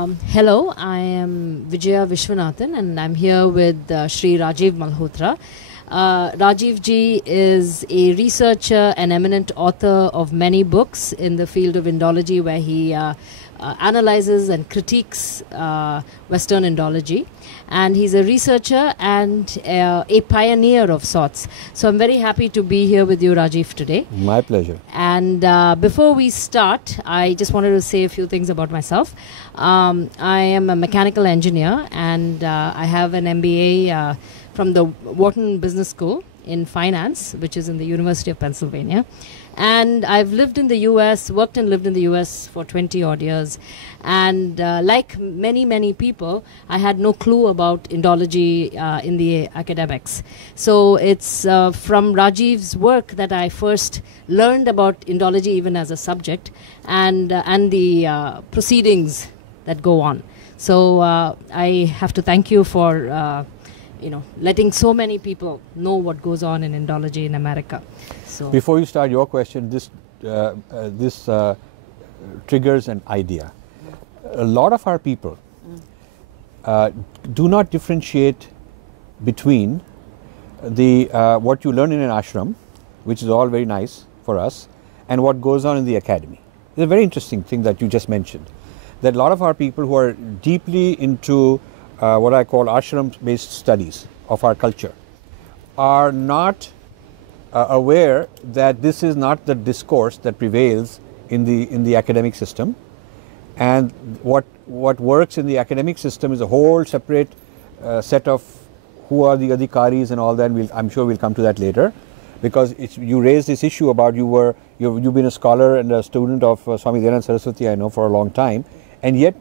Hello, I am Vijaya Vishwanathan and I'm here with Shri Rajiv Malhotra. Rajiv ji is a researcher and eminent author of many books in the field of Indology, where he analyzes and critiques Western Indology. And he's a researcher and a pioneer of sorts. So I'm very happy to be here with you, Rajiv, today. My pleasure. And before we start, I just wanted to say a few things about myself. I am a mechanical engineer and I have an MBA from the Wharton Business School in finance, which is in the University of Pennsylvania. And I've lived in the US, worked and lived in the US for 20 odd years. And like many people, I had no clue about Indology in the academics. So it's from Rajiv's work that I first learned about Indology even as a subject and the proceedings that go on. So I have to thank you for letting so many people know what goes on in Indology in America. So before you start your question, this triggers an idea. A lot of our people do not differentiate between the what you learn in an ashram, which is all very nice for us, and what goes on in the academy. It's a very interesting thing that you just mentioned, that a lot of our people who are deeply into what I call ashram-based studies of our culture are not aware that this is not the discourse that prevails in the academic system, and what works in the academic system is a whole separate set of who are the adhikaris and all that. And I'm sure we'll come to that later, because you raised this issue about you've been a scholar and a student of Swami Dayananda Saraswati, I know, for a long time, and yet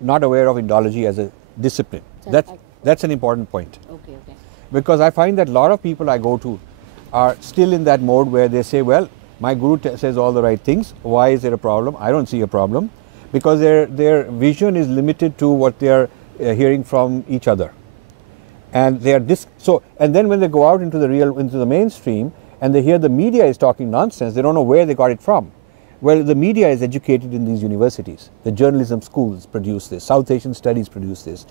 not aware of Indology as a discipline. That's an important point. Okay. Because I find that a lot of people I go to are still in that mode where they say, well, my guru says all the right things, why is there a problem? I don't see a problem, because their vision is limited to what they are hearing from each other. And they are and then when they go out into the mainstream and they hear the media is talking nonsense, they don't know where they got it from. Well, the media is educated in these universities. The journalism schools produce this. South Asian studies produce this.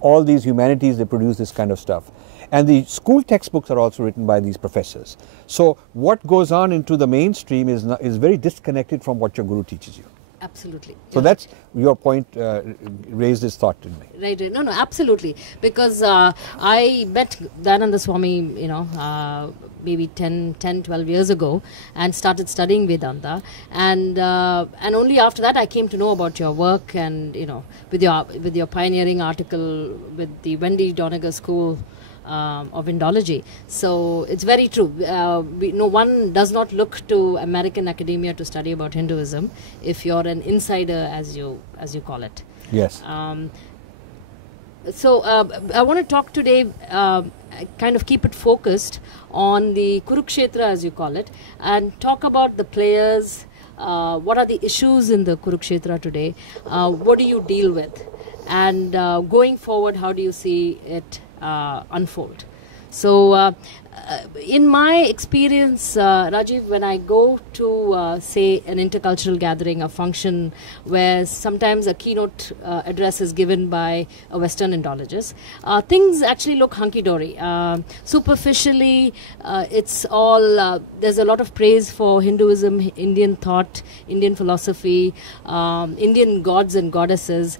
All these humanities, they produce this kind of stuff. And the school textbooks are also written by these professors. So what goes on into the mainstream is very disconnected from what your guru teaches you. Absolutely. So that's your point, raised this thought in me. Right. No, absolutely. Because I met Dayananda Swami, maybe 10, 12 years ago, and started studying Vedanta. And only after that I came to know about your work and, with your pioneering article with the Wendy Doniger School of Indology. So it's very true. One does not look to American academia to study about Hinduism if you're an insider, as you call it. Yes. So I want to talk today, kind of keep it focused on the Kurukshetra, as you call it, and talk about the players. What are the issues in the Kurukshetra today? What do you deal with? And going forward, how do you see it unfold? So in my experience, Rajiv, when I go to say an intercultural gathering, a function where sometimes a keynote address is given by a Western Indologist, things actually look hunky-dory. Superficially, it's all, there's a lot of praise for Hinduism, Indian thought, Indian philosophy, Indian gods and goddesses.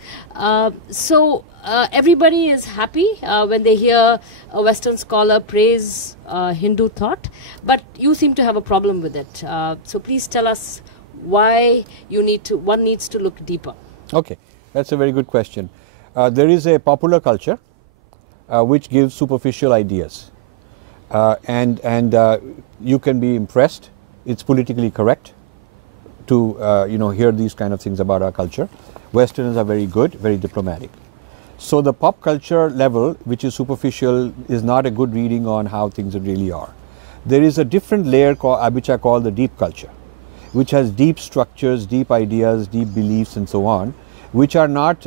So everybody is happy when they hear a Western scholar praise Hindu thought, but you seem to have a problem with it. So please tell us why one needs to look deeper. Okay, that's a very good question. There is a popular culture which gives superficial ideas, and you can be impressed. It's politically correct to hear these kind of things about our culture. Westerners are very good, very diplomatic. So the pop culture level, which is superficial, is not a good reading on how things really are. There is a different layer which I call the deep culture, which has deep structures, deep ideas, deep beliefs and so on, which are not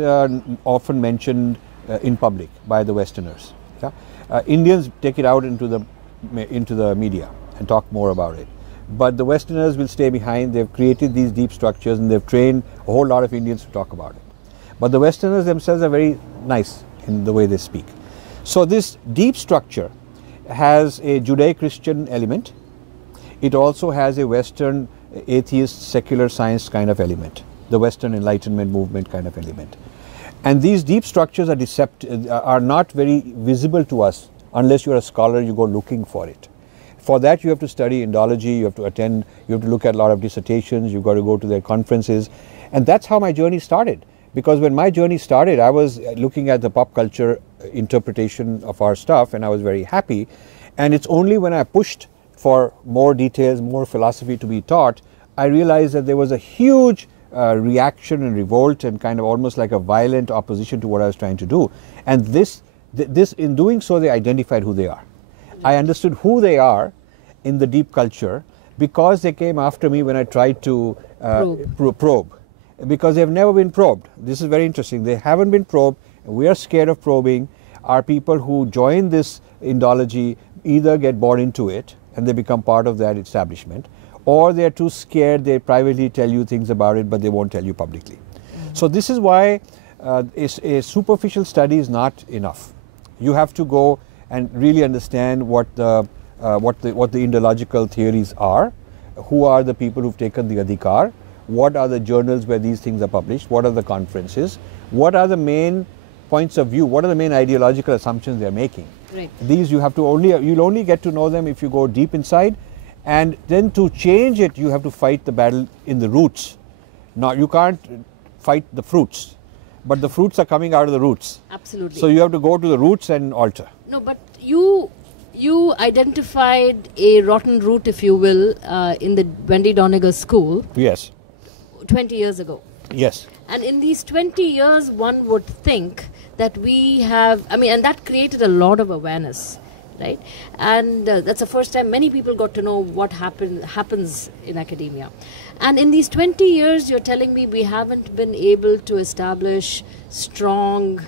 often mentioned in public by the Westerners. Yeah? Indians take it out into the media and talk more about it. But the Westerners will stay behind. They've created these deep structures and they've trained a whole lot of Indians to talk about it. But the Westerners themselves are very nice in the way they speak. So this deep structure has a Judeo-Christian element. It also has a Western atheist secular science kind of element, the Western Enlightenment movement kind of element. And these deep structures are not very visible to us unless you're a scholar, you go looking for it. For that you have to study Indology, you have to attend, you have to look at a lot of dissertations, you've got to go to their conferences. And that's how my journey started. Because when my journey started, I was looking at the pop culture interpretation of our stuff and I was very happy. And it's only when I pushed for more details, more philosophy to be taught, I realized that there was a huge reaction and revolt and kind of almost like a violent opposition to what I was trying to do. And this in doing so, they identified who they are. I understood who they are in the deep culture because they came after me when I tried to probe. Because they've never been probed. This is very interesting. They haven't been probed. We are scared of probing. Our people who join this Indology either get bought into it and they become part of that establishment, or they are too scared, they privately tell you things about it, but they won't tell you publicly. So this is why a superficial study is not enough. You have to go and really understand what the Indological theories are, who are the people who've taken the Adhikar, what are the journals where these things are published, what are the conferences, what are the main points of view, what are the main ideological assumptions they're making. Right. These you'll only get to know them if you go deep inside, and then to change it you have to fight the battle in the roots. Now you can't fight the fruits, but the fruits are coming out of the roots. Absolutely. So you have to go to the roots and alter. No, but you identified a rotten root, if you will, in the Wendy Doniger school. Yes. 20 years ago. Yes. And in these 20 years, one would think that we have, and that created a lot of awareness, right? And that's the first time many people got to know what happens in academia. And in these 20 years, you're telling me we haven't been able to establish strong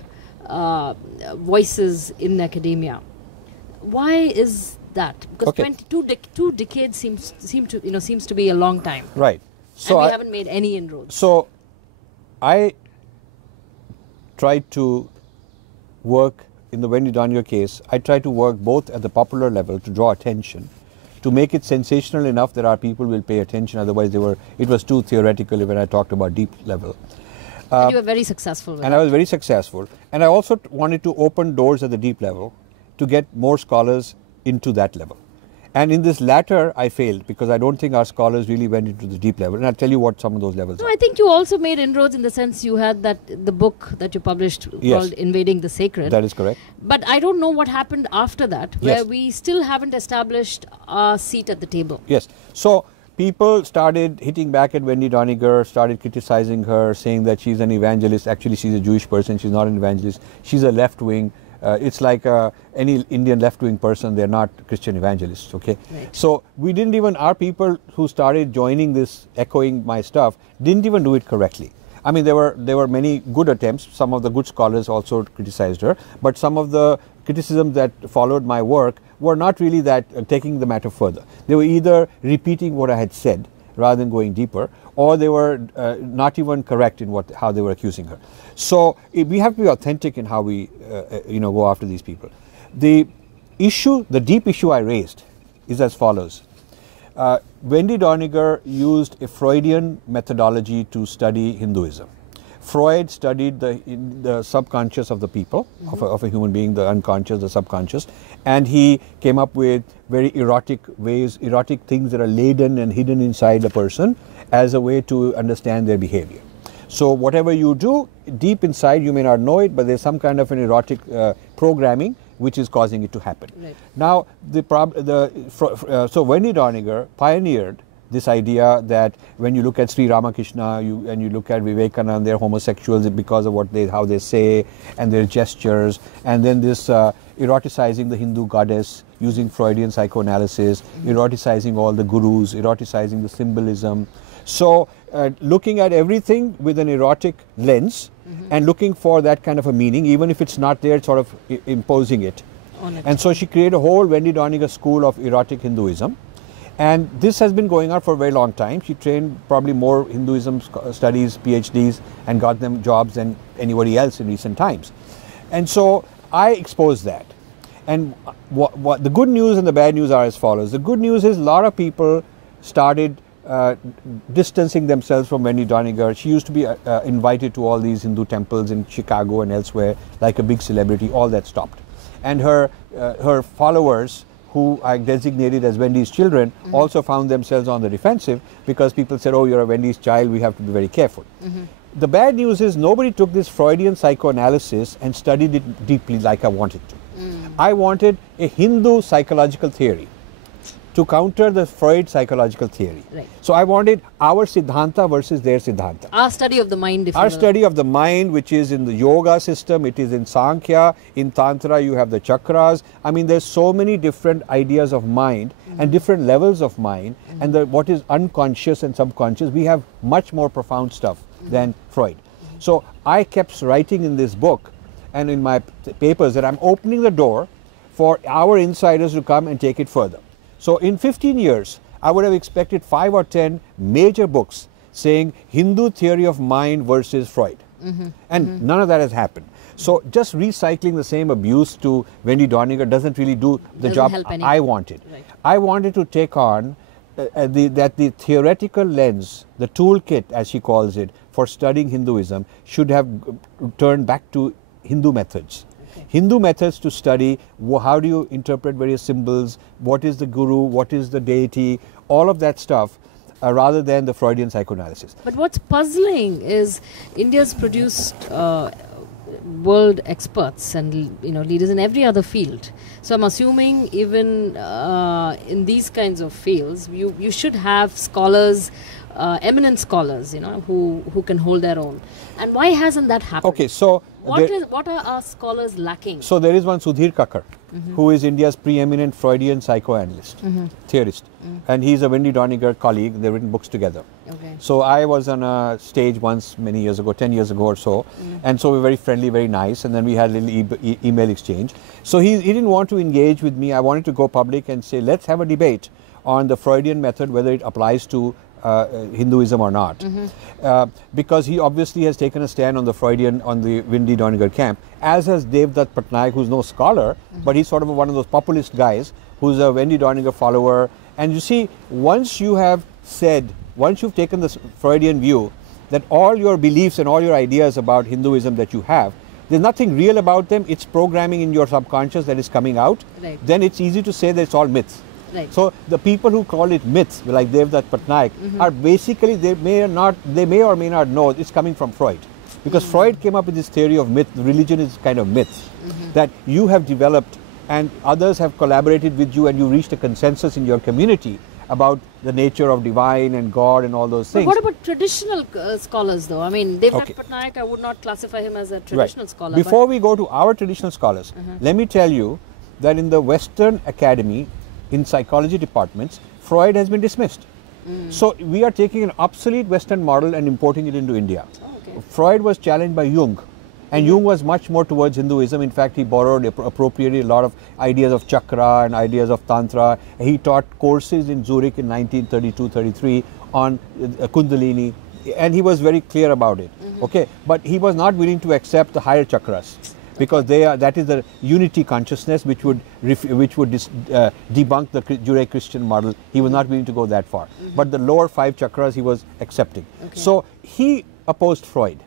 voices in academia. Why is that? Because okay. two decades seems to be a long time. Right. So and we haven't made any inroads. So I tried to work in the Wendy Doniger case. I tried to work both at the popular level to draw attention, to make it sensational enough that our people will pay attention. Otherwise, it was too theoretical when I talked about deep level. And you were very successful with that. I was very successful. And I also wanted to open doors at the deep level to get more scholars into that level. And in this latter, I failed because I don't think our scholars really went into the deep level. And I'll tell you what some of those levels are. I think you also made inroads in the sense you had the book that you published called Invading the Sacred. That is correct. But I don't know what happened after that, where we still haven't established a seat at the table. Yes. So people started hitting back at Wendy Doniger, started criticizing her, saying that she's an evangelist. Actually, she's a Jewish person. She's not an evangelist. She's a left-wing. It's like any Indian left-wing person, they're not Christian evangelists, okay? Right. So we didn't even, our people who started joining this, echoing my stuff, didn't even do it correctly. I mean, there were many good attempts. Some of the good scholars also criticized her, but some of the criticisms that followed my work were not really that taking the matter further. They were either repeating what I had said rather than going deeper, or they were not even correct in how they were accusing her. So we have to be authentic in how we go after these people. The deep issue I raised is as follows. Wendy Doniger used a Freudian methodology to study Hinduism. Freud studied the subconscious of the people, of a human being, the unconscious, the subconscious, and he came up with very erotic things that are laden and hidden inside a person as a way to understand their behavior. So whatever you do, deep inside you may not know it, but there's some kind of an erotic programming which is causing it to happen. Right. Now, so Wendy Doniger pioneered this idea that when you look at Sri Ramakrishna and you look at Vivekananda, they're homosexuals because of how they say and their gestures, and then this eroticizing the Hindu goddess using Freudian psychoanalysis, eroticizing all the gurus, eroticizing the symbolism. So looking at everything with an erotic lens and looking for that kind of a meaning, even if it's not there, sort of imposing it. And so she created a whole Wendy Doniger school of erotic Hinduism. And this has been going on for a very long time. She trained probably more Hinduism studies, PhDs, and got them jobs than anybody else in recent times. And so I exposed that. And what the good news and the bad news are as follows. The good news is a lot of people started distancing themselves from Wendy Doniger. She used to be invited to all these Hindu temples in Chicago and elsewhere like a big celebrity. All that stopped. And her followers, who I designated as Wendy's children, also found themselves on the defensive because people said, oh, you're a Wendy's child, we have to be very careful. The bad news is nobody took this Freudian psychoanalysis and studied it deeply like I wanted to. I wanted a Hindu psychological theory to counter the Freud psychological theory. Right. So I wanted our Siddhanta versus their Siddhanta. Our study of the mind. Our study of the mind, which is in the yoga system, it is in Sankhya, in Tantra you have the chakras. I mean, there's so many different ideas of mind and different levels of mind, and what is unconscious and subconscious, we have much more profound stuff than Freud. So I kept writing in this book and in my papers that I'm opening the door for our insiders to come and take it further. So in 15 years, I would have expected 5 or 10 major books saying Hindu theory of mind versus Freud. And none of that has happened. So just recycling the same abuse to Wendy Doniger doesn't really do the job I wanted. Right. I wanted to take on the theoretical lens, the toolkit as she calls it, for studying Hinduism should have turned back to Hindu methods. Hindu methods to study how do you interpret various symbols, what is the guru, what is the deity, all of that stuff, rather than the Freudian psychoanalysis. But what's puzzling is India's produced world experts and leaders in every other field. So I'm assuming even in these kinds of fields, you should have scholars, eminent scholars, who can hold their own. And why hasn't that happened? Okay, so what are our scholars lacking? So there is one Sudhir Kakkar, who is India's preeminent Freudian psychoanalyst, theorist, and he's a Wendy Doniger colleague. They've written books together. Okay. So I was on a stage once many years ago, 10 years ago or so, and so we were very friendly, very nice, and then we had a little email exchange. So he didn't want to engage with me. I wanted to go public and say, let's have a debate on the Freudian method, whether it applies to Hinduism or not, because he obviously has taken a stand on the Wendy Doniger camp, as has Devdutt Patnaik, who's no scholar, but he's sort of one of those populist guys who's a Wendy Doniger follower. And you see, once you've taken this Freudian view that all your beliefs and all your ideas about Hinduism that you have, there's nothing real about them, it's programming in your subconscious that is coming out, then it's easy to say that it's all myths. Right. So the people who call it myths, like Devdutt Patnaik, are basically, they may or may not know it's coming from Freud. Because Freud came up with this theory of myth. Religion is kind of myths that you have developed and others have collaborated with you, and you reached a consensus in your community about the nature of divine and God and all those things. But what about traditional scholars though? I mean, Devdutt Patnaik, I would not classify him as a traditional scholar. Before we go to our traditional scholars, let me tell you that in the Western academy, in psychology departments, Freud has been dismissed. So we are taking an obsolete Western model and importing it into India. Freud was challenged by Jung, and Jung was much more towards Hinduism. In fact, he borrowed, appropriated a lot of ideas of chakra and ideas of Tantra. He taught courses in Zurich in 1932-33 on Kundalini, and he was very clear about it. Okay, but he was not willing to accept the higher chakras, because that is the unity consciousness which would debunk the Judeo-Christian model. He was not willing to go that far. But the lower 5 chakras he was accepting. So he opposed Freud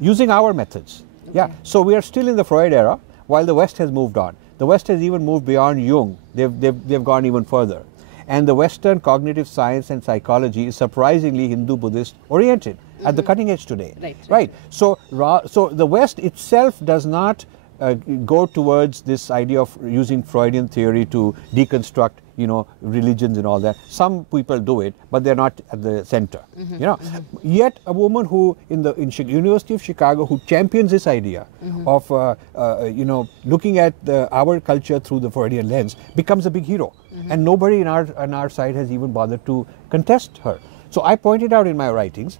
using our methods. Yeah. So we are still in the Freud era, while the West has moved on. The West has even moved beyond Jung. They've gone even further. And the Western cognitive science and psychology is surprisingly Hindu-Buddhist oriented at the cutting edge today. Right. So the West itself does not go towards this idea of using Freudian theory to deconstruct, religions and all that. Some people do it, but they're not at the center. Yet a woman who in University of Chicago who champions this idea of looking at our culture through the Freudian lens becomes a big hero, and nobody on our side has even bothered to contest her. So I pointed out in my writings,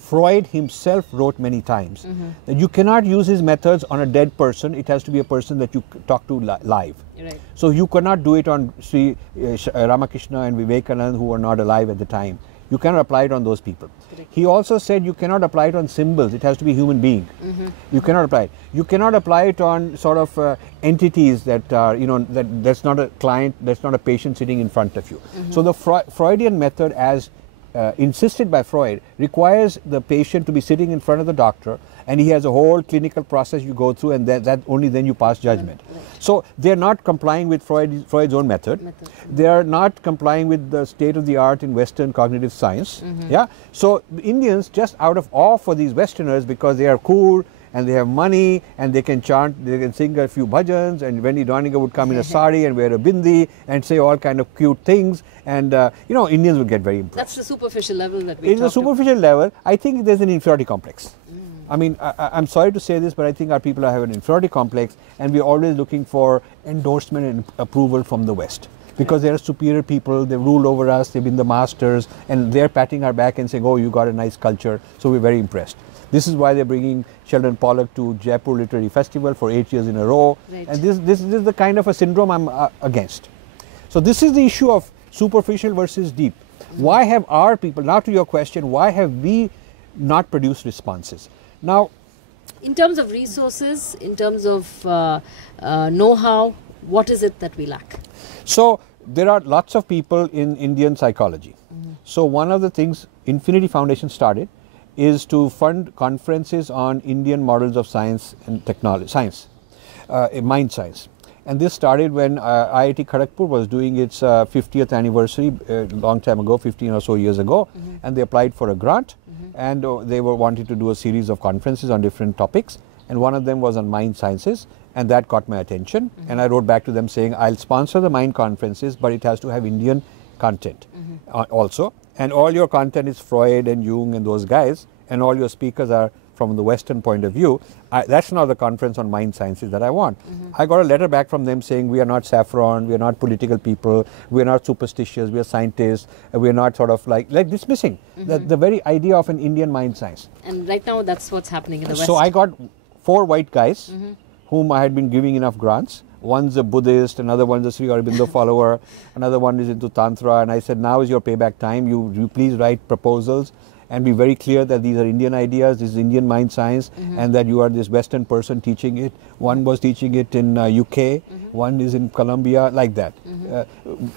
Freud himself wrote many times that you cannot use his methods on a dead person. It has to be a person that you talk to live. Right. So you cannot do it on Sri Ramakrishna and Vivekananda, who were not alive at the time. You cannot apply it on those people. Correct. He also said you cannot apply it on symbols. It has to be human being. You cannot apply it. You cannot apply it on sort of entities that are, that's not a client, that's not a patient sitting in front of you. So the Freudian method, as insisted by Freud, requires the patient to be sitting in front of the doctor, and he has a whole clinical process you go through, and that only then you pass judgment. Right. So they are not complying with Freud's own method. They are not complying with the state of the art in Western cognitive science. Yeah. So the Indians, just out of awe for these Westerners, because they are cool and they have money and they can chant, they can sing a few bhajans, and Wendy Doniger would come in a sari and wear a bindi and say all kind of cute things, and Indians would get very impressed. That's the superficial level that we In the superficial level, I think there's an inferiority complex. I mean, I'm sorry to say this, but I think our people have an inferiority complex, and we're always looking for endorsement and approval from the West. Because they're superior people, they rule over us, they've been the masters, and they're patting our back and saying, oh, you got a nice culture, so we're very impressed. This is why they're bringing Sheldon Pollock to Jaipur Literary Festival for 8 years in a row. Right. And this is the kind of a syndrome I'm against. So this is the issue of superficial versus deep. Why have our people, now to your question, why have we not produced responses? Now, in terms of resources, in terms of know-how, what is it that we lack? So there are lots of people in Indian psychology. So one of the things Infinity Foundation started is to fund conferences on Indian models of science and technology, mind science. And this started when IIT Kharagpur was doing its 50th anniversary a long time ago, 15 or so years ago, and they applied for a grant, and they were wanting to do a series of conferences on different topics, and one of them was on mind sciences, and that caught my attention, and I wrote back to them saying, I'll sponsor the mind conferences, but it has to have Indian content also, and all your content is Freud and Jung and those guys, and all your speakers are from the Western point of view. That's not the conference on mind sciences that I want. I got a letter back from them saying we are not saffron, we are not political people, we are not superstitious, we are scientists, we are not sort of like dismissing the very idea of an Indian mind science. And right now that's what's happening in the West. So I got 4 white guys whom I had been giving enough grants. One's a Buddhist, another one's a Sri Aurobindo follower, another one is into Tantra, and I said, now is your payback time, you please write proposals and be very clear that these are Indian ideas, this is Indian mind science, and that you are this Western person teaching it. One was teaching it in UK, one is in Colombia, like that.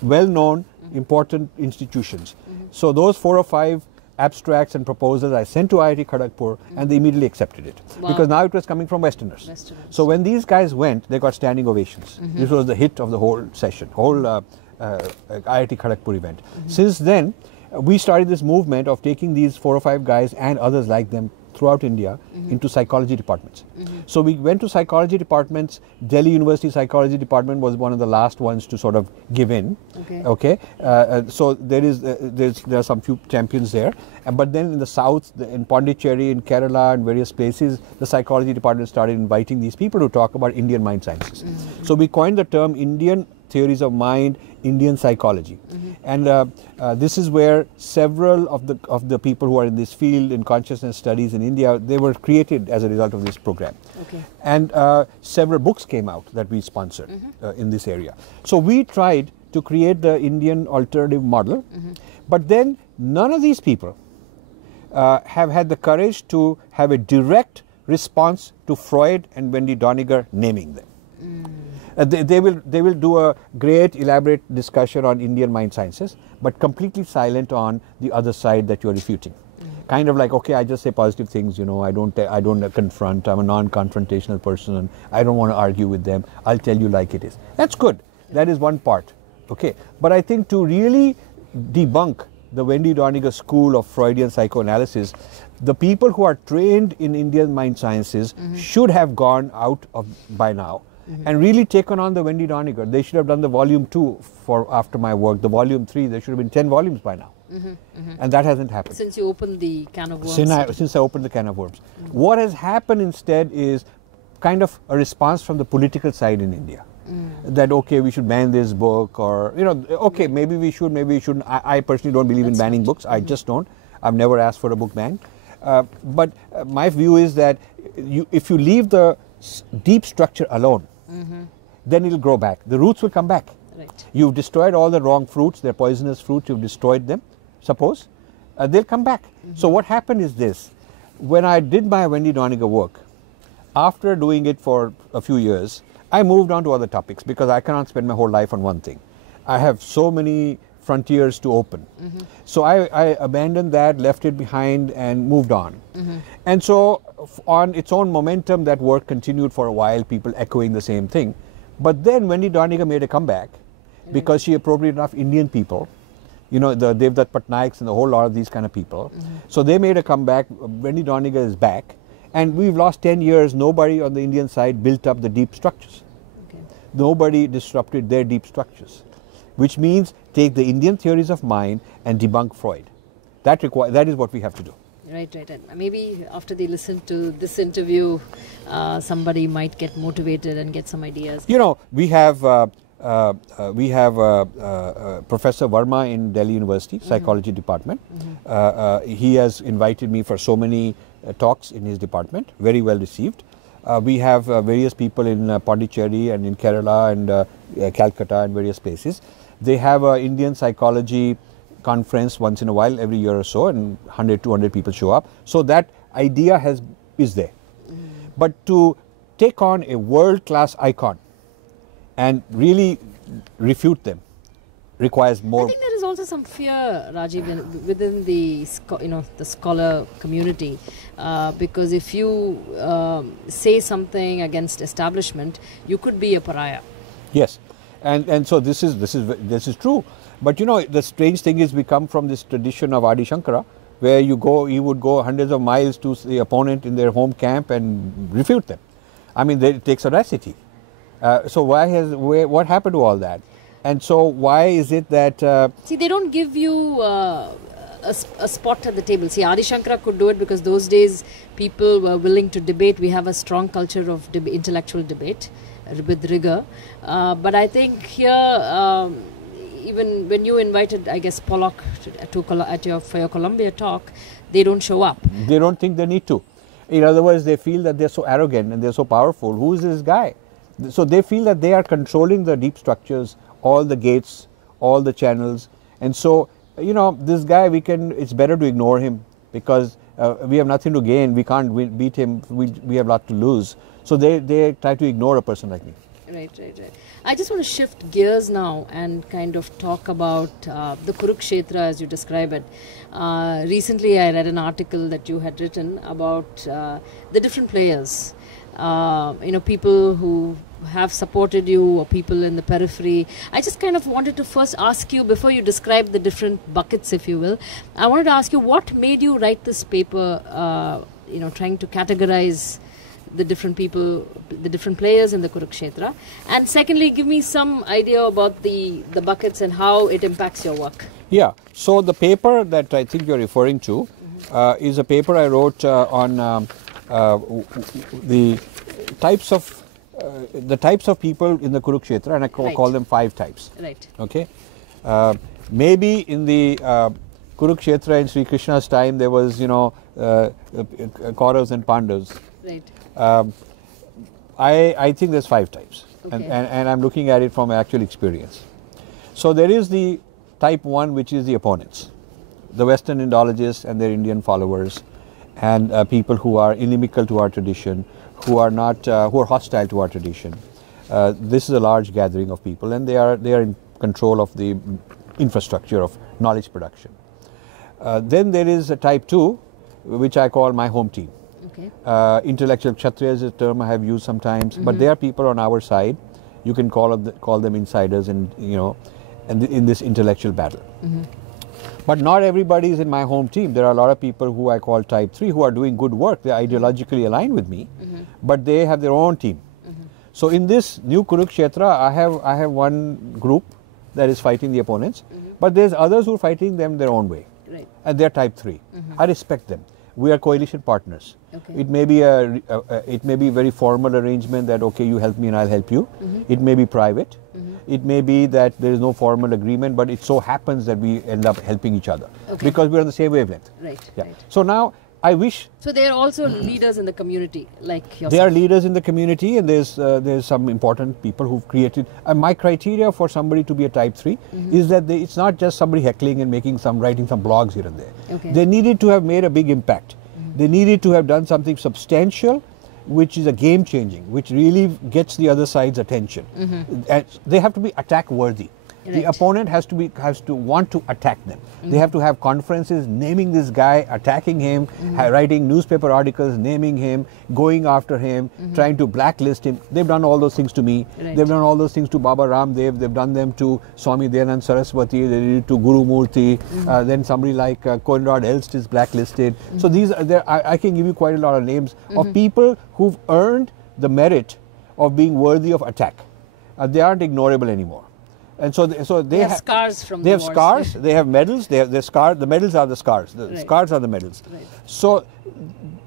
Well-known, important institutions. So those 4 or 5 abstracts and proposals I sent to IIT Kharagpur, and they immediately accepted it. Wow. Because now it was coming from Westerners. So when these guys went, they got standing ovations. This was the hit of the whole session, whole IIT Kharagpur event. Since then, we started this movement of taking these 4 or 5 guys and others like them throughout India into psychology departments. So we went to psychology departments. Delhi University Psychology Department was one of the last ones to sort of give in. Okay. So there are some few champions there. But then in the south, in Pondicherry, in Kerala and various places, the psychology department started inviting these people to talk about Indian mind sciences. So we coined the term Indian theories of mind, Indian psychology. And this is where several of the people who are in this field in consciousness studies in India, they were created as a result of this program. And several books came out that we sponsored in this area. So we tried to create the Indian alternative model, but then none of these people have had the courage to have a direct response to Freud and Wendy Doniger naming them. They will do a great elaborate discussion on Indian mind sciences, but completely silent on the other side that you are refuting. Kind of like, okay, I just say positive things, I don't confront, I'm a non-confrontational person, I don't want to argue with them, I'll tell you like it is. That's good. That is one part. Okay. But I think to really debunk the Wendy Doniger school of Freudian psychoanalysis, the people who are trained in Indian mind sciences should have gone out by now. And really taken on the Wendy Doniger. They should have done the volume 2 after my work. The volume 3, there should have been 10 volumes by now. And that hasn't happened. Since you opened the can of worms. Since I opened the can of worms. What has happened instead is kind of a response from the political side in India. That, okay, we should ban this book, or, okay, maybe we should, maybe we shouldn't. I personally don't believe in banning books. I just don't. I've never asked for a book ban. But my view is that if you leave the deep structure alone, then it will grow back. The roots will come back. Right. You've destroyed all the wrong fruits, they're poisonous fruits, you've destroyed them, suppose, they'll come back. So what happened is this, when I did my Wendy Doniger work, after doing it for a few years, I moved on to other topics because I cannot spend my whole life on one thing. I have so many frontiers to open. So I abandoned that, left it behind and moved on. And so on its own momentum, that work continued for a while, people echoing the same thing. But then Wendy Doniger made a comeback because she appropriated enough Indian people, you know, the Devdutt Patnaiks and the whole lot of these kind of people. So they made a comeback. Wendy Doniger is back. And we've lost 10 years. Nobody on the Indian side built up the deep structures. Nobody disrupted their deep structures, which means take the Indian theories of mind and debunk Freud. That is what we have to do. Right, right. And maybe after they listen to this interview, somebody might get motivated and get some ideas. You know, we have Professor Verma in Delhi University, Psychology Department. He has invited me for so many talks in his department, very well received. We have various people in Pondicherry and in Kerala and Calcutta and various places. They have an Indian psychology conference once in a while, every year or so, and 100, 200 people show up. So that idea is there. But to take on a world-class icon and really refute them requires more. I think there is also some fear, Rajiv, within the the scholar community, because if you say something against establishment, you could be a pariah. Yes, and so this is true. But you know, the strange thing is we come from this tradition of Adi Shankara, where you would go hundreds of miles to the opponent in their home camp and refute them. I mean, it takes audacity. So what happened to all that? And so why is it that... See, they don't give you a spot at the table. See, Adi Shankara could do it because those days people were willing to debate. We have a strong culture of intellectual debate with rigor. But I think here, even when you invited, I guess, Pollock for your Columbia talk, they don't show up. They don't think they need to. In other words, they feel that they're so arrogant and they're so powerful. Who is this guy? So they feel that they are controlling the deep structures, all the gates, all the channels. And so, you know, this guy, it's better to ignore him because we have nothing to gain. We can't beat him. We have a lot to lose. So they try to ignore a person like me. Right, right, right. I just want to shift gears now and kind of talk about the Kurukshetra as you describe it. Recently I read an article that you had written about the different players, people who have supported you or people in the periphery. I just kind of wanted to first ask you, before you describe the different buckets, if you will, I wanted to ask you what made you write this paper, trying to categorize the different people, the different players in the Kurukshetra, and secondly, give me some idea about the buckets and how it impacts your work. Yeah, so the paper that I think you're referring to is a paper I wrote on the types of people in the Kurukshetra, and I call them 5 types. Right. Okay. Maybe in the Kurukshetra in Sri Krishna's time there was, Kauravas and Pandavas. Right. I think there's 5 types, okay. and I'm looking at it from actual experience. So there is the type 1, which is the opponents, the Western Indologists and their Indian followers, and people who are inimical to our tradition, who are hostile to our tradition. This is a large gathering of people, and they are in control of the infrastructure of knowledge production. Then there is a type 2, which I call my home team. Okay. Intellectual Kshatriya is a term I have used sometimes, but they are people on our side. You can call them insiders, and in this intellectual battle. But not everybody is in my home team. There are a lot of people who I call type 3 who are doing good work. They are ideologically aligned with me, but they have their own team. So in this new Kurukshetra, I have one group that is fighting the opponents, but there's others who are fighting them their own way, right. And they're type 3. I respect them. We are coalition partners. Okay. It may be a very formal arrangement that, okay, you help me and I'll help you. It may be private. It may be that there is no formal agreement, but it so happens that we end up helping each other, okay. because we're on the same wavelength. Right. Yeah. Right. So now I wish. So they are also leaders in the community, like yourself. They are leaders in the community, and there's some important people who've created. My criteria for somebody to be a type 3 is that it's not just somebody heckling and writing some blogs here and there. Okay. They needed to have made a big impact. They needed to have done something substantial, which is a game changing, which really gets the other side's attention. And they have to be attack worthy. Right. The opponent has to want to attack them. They have to have conferences naming this guy, attacking him, writing newspaper articles naming him, going after him, trying to blacklist him. They've done all those things to me. Right. They've done all those things to Baba Ramdev. They've done them to Swami Dayanand Saraswati. They did it to Guru Murthy. Then somebody like Conrad Elst is blacklisted. So these are there. I can give you quite a lot of names of people who've earned the merit of being worthy of attack. They aren't ignorable anymore. And so they have scars from they the have wars. scars, they have medals, they have their scars. The medals are the scars, the scars are the medals. Right. So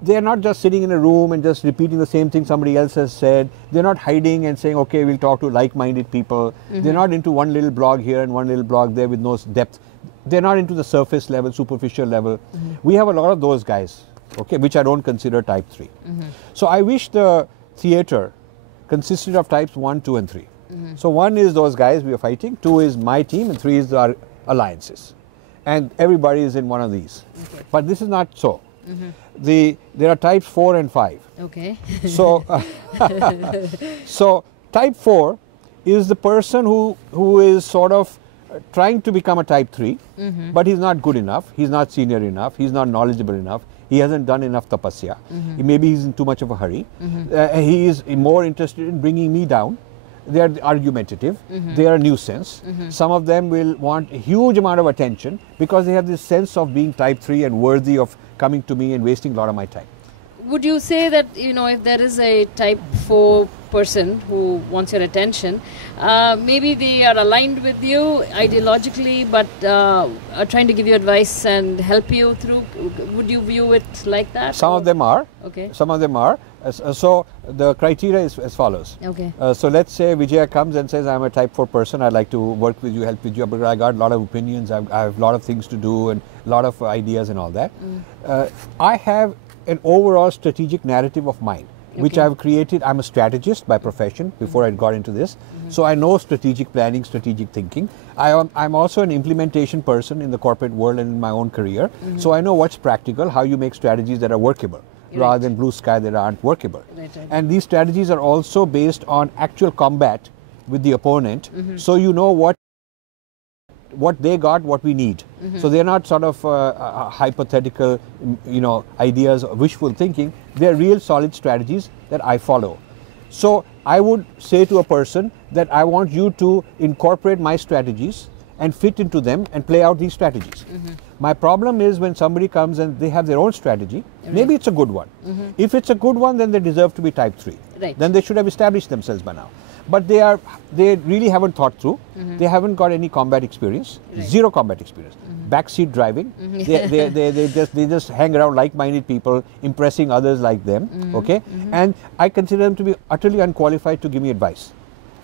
they are not just sitting in a room and just repeating the same thing somebody else has said. They're not hiding and saying, okay, we'll talk to like-minded people. They're not into one little blog here and one little blog there with no depth. They're not into the surface level, superficial level. We have a lot of those guys, okay, which I don't consider type 3. So I wish the theatre consisted of types 1, 2 and 3. So 1 is those guys we are fighting, 2 is my team, and 3 is our alliances. And everybody is in one of these. Okay. But this is not so. There are types 4 and 5. Okay. So, so type 4 is the person who is sort of trying to become a type 3, but he's not good enough, he's not senior enough, he's not knowledgeable enough, he hasn't done enough tapasya, maybe he's in too much of a hurry, he is more interested in bringing me down. They are argumentative, they are a nuisance. Some of them will want a huge amount of attention because they have this sense of being type 3 and worthy of coming to me and wasting a lot of my time. Would you say that, if there is a type 4 person who wants your attention, maybe they are aligned with you ideologically but are trying to give you advice and help you through? Would you view it like that? Some of them are. Okay. Some of them are. So the criteria is as follows. Okay. So let's say Vijaya comes and says, I'm a type 4 person, I'd like to work with you, help with you, but I got a lot of opinions, I have a lot of things to do and a lot of ideas and all that. I have an overall strategic narrative of mine, which I've created. I'm a strategist by profession before I got into this. So I know strategic planning, strategic thinking. I'm also an implementation person in the corporate world and in my own career. So I know what's practical, how you make strategies that are workable. Rather than blue sky that aren't workable. Right. And these strategies are also based on actual combat with the opponent, so you know what they got, what we need. So they're not sort of hypothetical, ideas or wishful thinking. They're real solid strategies that I follow. So I would say to a person that I want you to incorporate my strategies and fit into them and play out these strategies. My problem is when somebody comes and they have their own strategy, maybe it's a good one. If it's a good one, then they deserve to be type 3. Right. Then they should have established themselves by now. But they really haven't thought through. They haven't got any combat experience, zero combat experience. Backseat driving. They just hang around like-minded people, impressing others like them. Okay, and I consider them to be utterly unqualified to give me advice.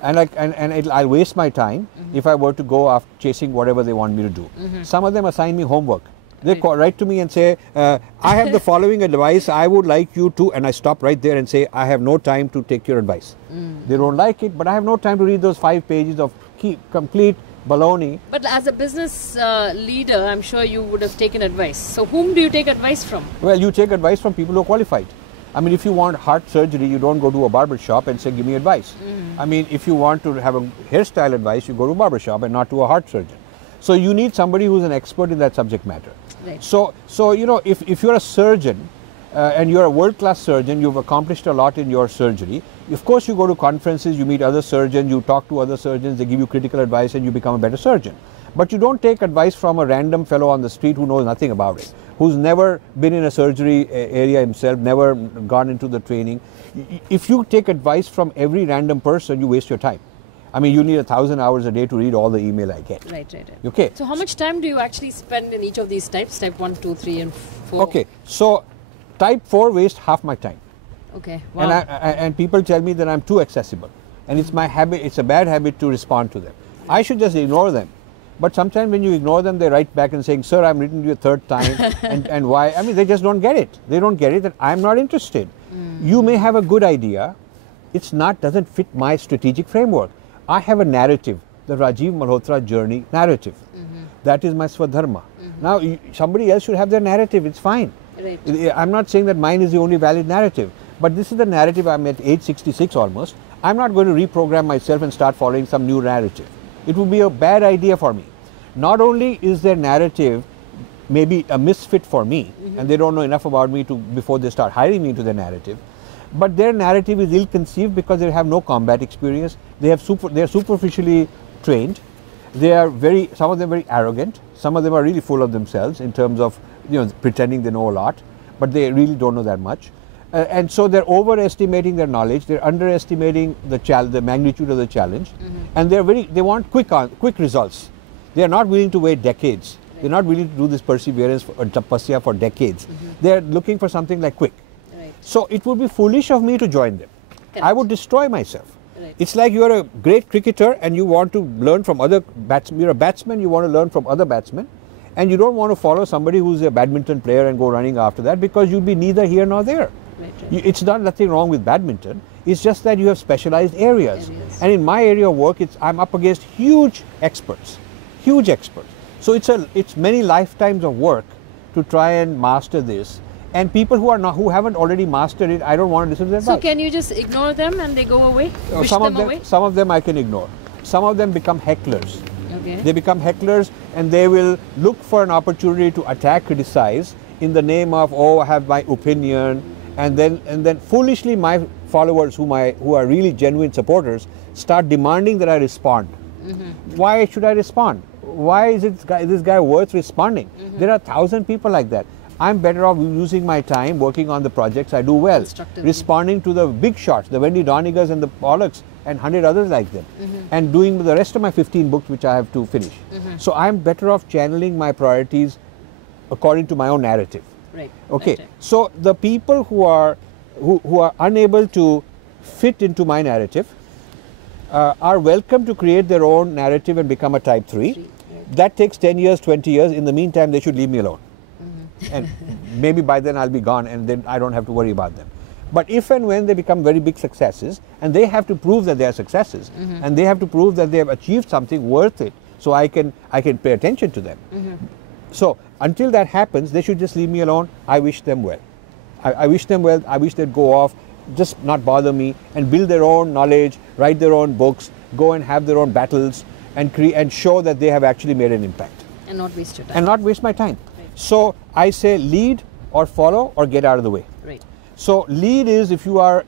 And I'll waste my time if I were to go after chasing whatever they want me to do. Some of them assign me homework. They write to me and say, I have the following advice, I would like you to, and I stop right there and say, I have no time to take your advice. They don't like it, but I have no time to read those 5 pages of complete baloney. But as a business leader, I'm sure you would have taken advice. So whom do you take advice from? Well, you take advice from people who are qualified. I mean, if you want heart surgery, you don't go to a barber shop and say, give me advice. I mean, if you want to have a hairstyle advice, you go to a barber shop and not to a heart surgeon. So you need somebody who's an expert in that subject matter. Right. So if you're a surgeon and you're a world-class surgeon, you've accomplished a lot in your surgery. Of course, you go to conferences, you meet other surgeons, you talk to other surgeons, they give you critical advice and you become a better surgeon. But you don't take advice from a random fellow on the street who knows nothing about it, who's never been in a surgery area himself, never gone into the training. If you take advice from every random person, you waste your time. I mean, you need 1,000 hours a day to read all the email I get. Right. Okay. So how much time do you actually spend in each of these types, type 1, 2, 3 and 4? Okay, so type 4 wastes half my time. Okay, wow. And people tell me that I'm too accessible. And it's my habit, it's a bad habit to respond to them. I should just ignore them. But sometimes when you ignore them, they write back and saying, sir, I'm written to you a third time, and why? I mean, they just don't get it. They don't get it that I'm not interested. You may have a good idea. It's not, doesn't fit my strategic framework. I have a narrative, the Rajiv Malhotra journey narrative. That is my Swadharma. Now, somebody else should have their narrative, it's fine. Right. I'm not saying that mine is the only valid narrative, but this is the narrative. I'm at age 66 almost. I'm not going to reprogram myself and start following some new narrative. It would be a bad idea for me. Not only is their narrative maybe a misfit for me, and they don't know enough about me before they start hiring me into their narrative, but their narrative is ill-conceived because they have no combat experience. They are superficially trained. They are some of them very arrogant. Some of them are really full of themselves in terms of, pretending they know a lot, but they really don't know that much. And so they're overestimating their knowledge. They're underestimating the magnitude of the challenge, and they want quick results. They are not willing to wait decades. They're not willing to do this perseverance or tapasya for decades. They're looking for something like quick. Right. So it would be foolish of me to join them. Correct. I would destroy myself. Right. It's like you're a great cricketer and you want to learn from other batsmen. You're a batsman, you want to learn from other batsmen, and you don't want to follow somebody who's a badminton player and go running after that, because you'll be neither here nor there. Right. It's not nothing wrong with badminton. It's just that you have specialized areas. And in my area of work, I'm up against huge experts. So it's many lifetimes of work to try and master this. And people who haven't already mastered it, I don't want to listen to their advice. So can you just ignore them and they go away? Wish them away? Some of them I can ignore. Some of them become hecklers. Okay. They become hecklers, and they will look for an opportunity to attack, criticize in the name of, oh, I have my opinion, and then foolishly my followers who are really genuine supporters start demanding that I respond. Why should I respond? Why is this guy worth responding? There are 1,000 people like that. I'm better off using my time working on the projects I do well, responding to the big shots, the Wendy Donigers and the Pollocks and 100 others like them, and doing the rest of my 15 books which I have to finish. So I'm better off channeling my priorities according to my own narrative. Right. Okay. Right. So the people who are unable to fit into my narrative are welcome to create their own narrative and become a type 3. Right. That takes 10 years, 20 years. In the meantime, they should leave me alone. And maybe by then I'll be gone, and then I don't have to worry about them. But if and when they become very big successes, and they have to prove that they are successes, and they have to prove that they have achieved something worth it, so I can pay attention to them. So until that happens, they should just leave me alone. I wish them well. I wish them well. I wish they'd go off, just not bother me, and build their own knowledge, write their own books, go and have their own battles, and show that they have actually made an impact. And not waste your time. And not waste my time. So I say lead or follow or get out of the way. Right. So lead is if you are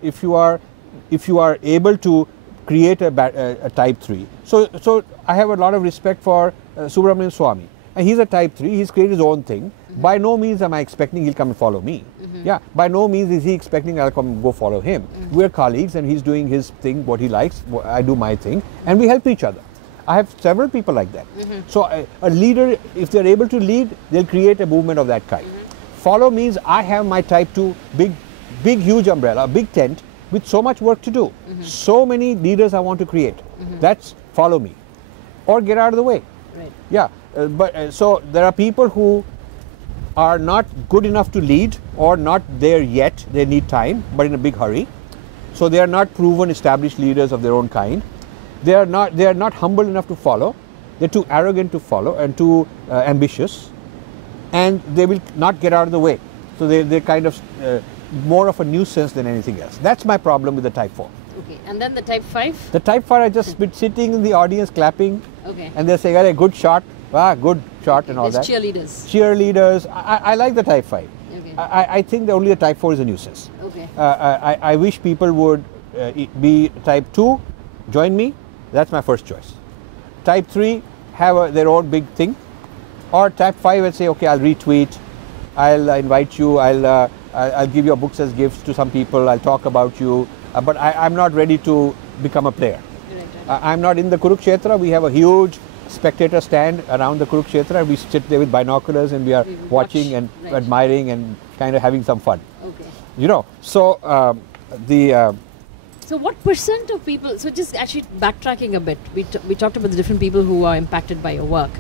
able to create a type 3. So I have a lot of respect for Subramanian Swami. And he's a type 3. He's created his own thing. By no means am I expecting he'll come and follow me. Yeah. By no means is he expecting I'll come and go follow him. We're colleagues, and he's doing his thing, what he likes. I do my thing, and we help each other. I have several people like that. So a leader, if they're able to lead, they'll create a movement of that kind. Follow means I have my type 2 big huge umbrella, big tent with so much work to do. So many leaders I want to create. That's follow me. Or get out of the way. Right. Yeah. So there are people who are not good enough to lead or not there yet. They need time, but in a big hurry. So they are not proven established leaders of their own kind. They are not humble enough to follow. They're too arrogant to follow and too ambitious, and they will not get out of the way. So they're kind of more of a nuisance than anything else. That's my problem with the type 4. Okay, and then the type 5? The type 4 are just sitting in the audience clapping, and they're saying, "Hey, good shot, good shot," and all that. Cheerleaders. Cheerleaders. I like the type 5. Okay. I think that only the type 4 is a nuisance. Okay. I wish people would be type 2, join me. That's my first choice. Type 3 have their own big thing, or type 5 and say, okay, I'll retweet, I'll invite you, I'll give your books as gifts to some people, I'll talk about you, but I'm not ready to become a player. Right. I'm not in the Kurukshetra. We have a huge spectator stand around the Kurukshetra. We sit there with binoculars and we are watching and admiring and kind of having some fun. Okay. So So what percent of people, so just actually backtracking a bit, we talked about the different people who are impacted by your work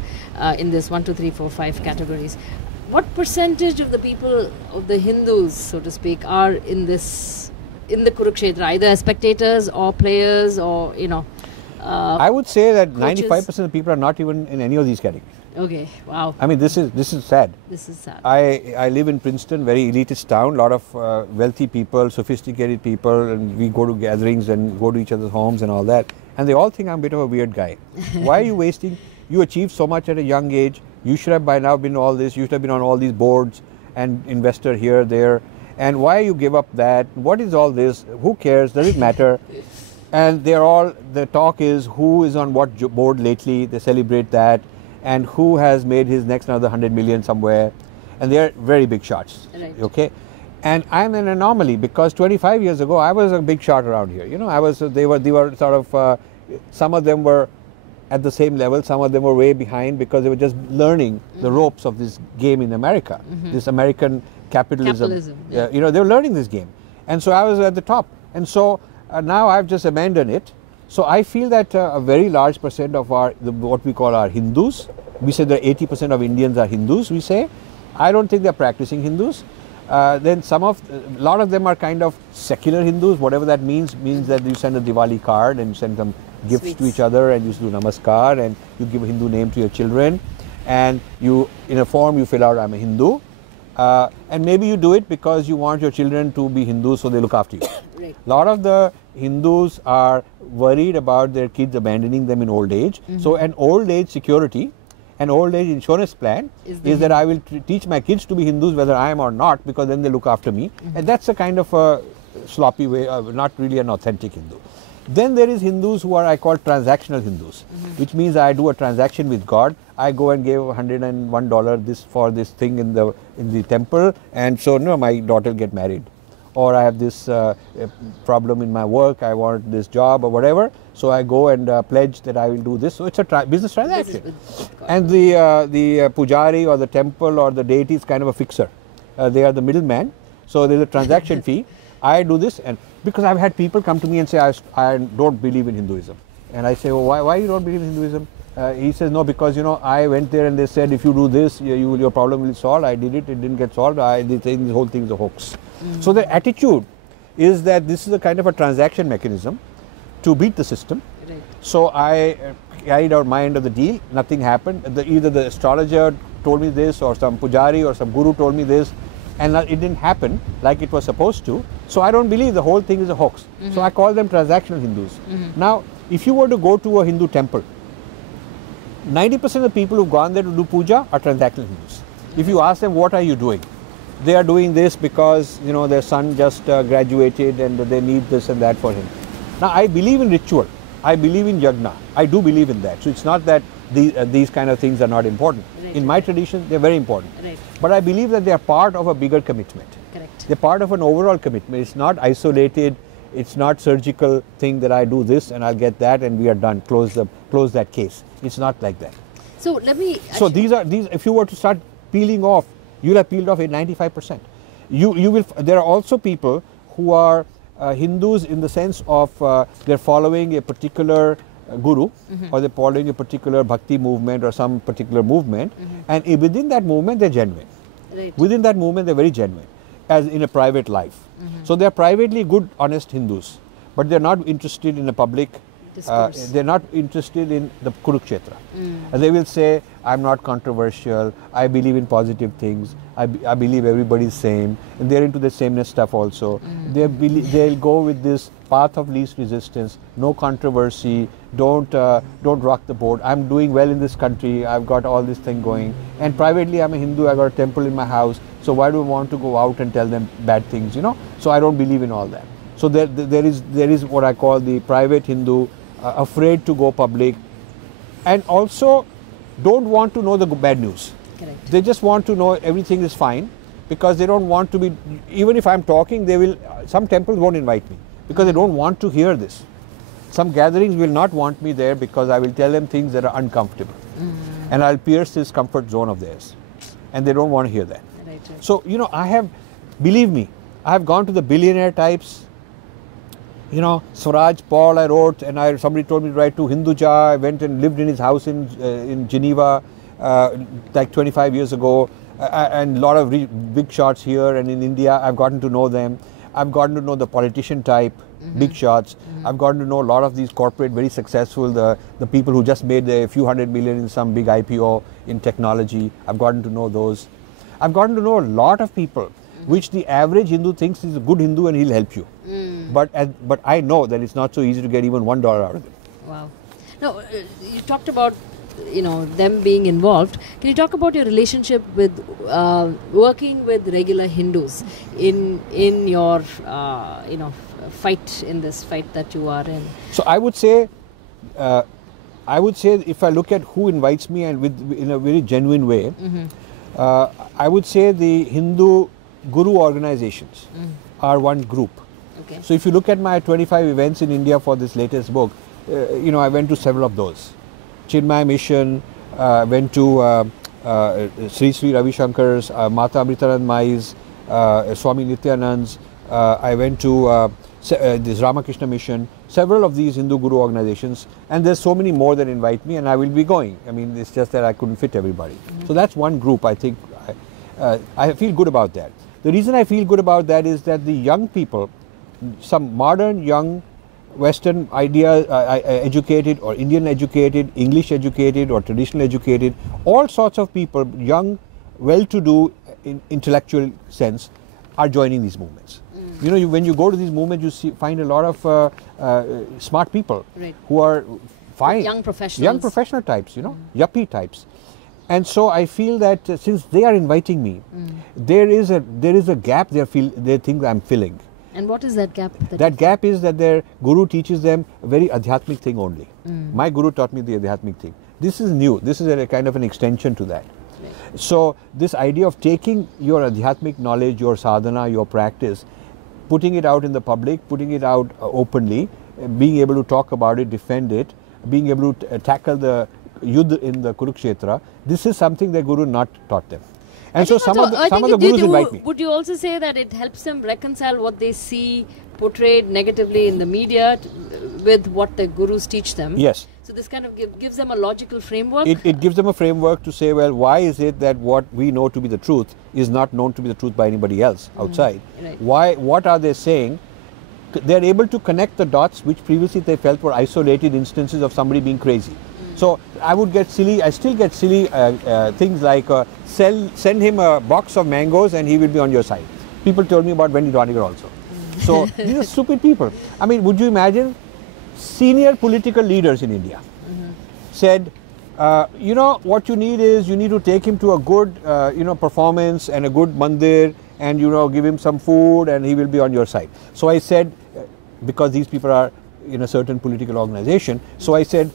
in this 1, 2, 3, 4, 5 categories. What percentage of the people, of the Hindus, so to speak, are in the Kurukshetra, either as spectators or players or, I would say that coaches? 95% of the people are not even in any of these categories. Okay, wow. I mean, this is sad. This is sad. I live in Princeton, very elitist town, lot of wealthy people, sophisticated people, and we go to gatherings and go to each other's homes and all that. And they all think I'm a bit of a weird guy. Why are you wasting? You achieved so much at a young age. You should have by now been all this. You should have been on all these boards and investor here, there. And why you give up that? What is all this? Who cares? Does it matter? And the talk is who is on what board lately. They celebrate that. And who has made his next another 100 million somewhere, and they are very big shots. Right. Okay, and I'm an anomaly because 25 years ago I was a big shot around here. They were sort of some of them were at the same level, some of them were way behind because they were just learning the ropes of this game in America, this American capitalism. Yeah. They were learning this game, and so I was at the top, and so now I've just abandoned it. So I feel that a very large percent of what we call our Hindus, we say that 80% of Indians are Hindus, we say. I don't think they're practicing Hindus. Then a lot of them are kind of secular Hindus, whatever that means that you send a Diwali card and you send them gifts to each other and you do namaskar and you give a Hindu name to your children and you, in a form you fill out, I'm a Hindu. And maybe you do it because you want your children to be Hindus so they look after you. Right. A lot of the Hindus are worried about their kids abandoning them in old age. So an old age security, an old age insurance plan is that I will teach my kids to be Hindus whether I am or not, because then they look after me. And that's a kind of a sloppy way, not really an authentic Hindu. Then there is Hindus who are, I call transactional Hindus, which means I do a transaction with God. I go and give $101 for this thing in the temple, and so my daughter will get married. Or I have this problem in my work, I want this job or whatever, so I go and pledge that I will do this. So it's a business transaction. And the pujari or the temple or the deity is kind of a fixer. They are the middleman, so there's a transaction fee. I do this, and because I've had people come to me and say, I don't believe in Hinduism. And I say, well, why you don't believe in Hinduism? He says, no, because I went there and they said, if you do this, your problem will be solved. I did it, it didn't get solved. They think the whole thing is a hoax. So the attitude is that this is a kind of a transaction mechanism to beat the system. Right. So I carried out my end of the deal. Nothing happened. Either the astrologer told me this, or some pujari or some guru told me this, and it didn't happen like it was supposed to. So I don't believe the whole thing is a hoax. So I call them transactional Hindus. Now, if you were to go to a Hindu temple, 90% of the people who've gone there to do puja are transactional Hindus. If you ask them, what are you doing? They are doing this because their son just graduated and they need this and that for him. Now I believe in ritual. I believe in yagna. I do believe in that. So it's not that these kind of things are not important. Right. In my tradition, they're very important. Right. But I believe that they are part of a bigger commitment. Correct. They're part of an overall commitment. It's not isolated. It's not surgical thing that I do this and I'll get that and we are done. Close that case. It's not like that. So let me. So these. If you were to start peeling off, you'll have peeled off 95%. You will. There are also people who are Hindus in the sense of they're following a particular guru, or they're following a particular bhakti movement or some particular movement, and within that movement they're genuine. Right. Within that movement they're very genuine, as in a private life. So they're privately good, honest Hindus, but they're not interested in a public. They're not interested in the Kurukshetra. And they will say, I'm not controversial, I believe in positive things, I believe everybody's same, and they're into the sameness stuff also. They'll go with this path of least resistance, no controversy, don't rock the boat, I'm doing well in this country, I've got all this thing going, and privately I'm a Hindu, I've got a temple in my house, so why do I want to go out and tell them bad things, So I don't believe in all that. So there is what I call the private Hindu, afraid to go public, and also don't want to know the bad news. Correct. They just want to know everything is fine, because they don't want to be, even if I'm talking, some temples won't invite me because they don't want to hear this. Some gatherings will not want me there because I will tell them things that are uncomfortable, and I'll pierce this comfort zone of theirs, and they don't want to hear that. Right. So believe me, I have gone to the billionaire types, You know, Swaraj Paul I wrote, and somebody told me to write to Hinduja. I went and lived in his house in Geneva like 25 years ago, and a lot of big shots here and in India. I've gotten to know them. I've gotten to know the politician type, big shots. I've gotten to know a lot of these corporate, very successful, the people who just made a few $100 million in some big IPO in technology. I've gotten to know those. I've gotten to know a lot of people, which the average Hindu thinks is a good Hindu and he'll help you. But I know that it's not so easy to get even $1 out of them. Wow. Now, you talked about, you know, them being involved. Can you talk about your relationship with working with regular Hindus in your you know, in this fight that you are in? So I would say if I look at who invites me and in a very genuine way, I would say the Hindu Guru organizations are one group. Okay. So if you look at my 25 events in India for this latest book, you know, I went to several of those. Chinmay Mission, went to Sri Ravi Shankar's, Mata Amritanand Mai's, Swami Nityanand's. I went to this Ramakrishna Mission, several of these Hindu Guru organizations, and there's so many more that invite me, and I will be going. I mean, it's just that I couldn't fit everybody. So that's one group. I think I feel good about that. The reason I feel good about that is that the young people, some modern young Western educated or Indian educated, English educated or traditional educated, all sorts of people, young, well-to-do in intellectual sense, are joining these movements. You know, when you go to these movements, you find a lot of smart people who are fine. Young professionals. Young professional types, you know, yuppie types. And so I feel that since they are inviting me, there is a gap they think I'm filling. And what is that gap? That gap is that their guru teaches them a very adhyatmic thing only. My guru taught me the adhyatmic thing. This is new. This is a kind of an extension to that. Right. So this idea of taking your adhyatmic knowledge, your sadhana, your practice, putting it out in the public, putting it out openly, being able to talk about it, defend it, being able to tackle the yudh in the Kurukshetra, this is something the guru not taught them. And so some of the gurus invite me. Would you also say that it helps them reconcile what they see portrayed negatively in the media with what the gurus teach them? Yes. So this kind of gives them a logical framework? It gives them a framework to say, well, why is it that what we know to be the truth is not known to be the truth by anybody else outside? Right. What are they saying? They're able to connect the dots which previously they felt were isolated instances of somebody being crazy. So I would get silly, I still get silly things like send him a box of mangoes and he will be on your side. People told me about Wendy Doniger also. So these are stupid people. I mean, would you imagine senior political leaders in India said, you know, what you need is you need to take him to a good, you know, performance and a good mandir and, you know, give him some food and he will be on your side. So I said, because these people are in a certain political organization, so I said,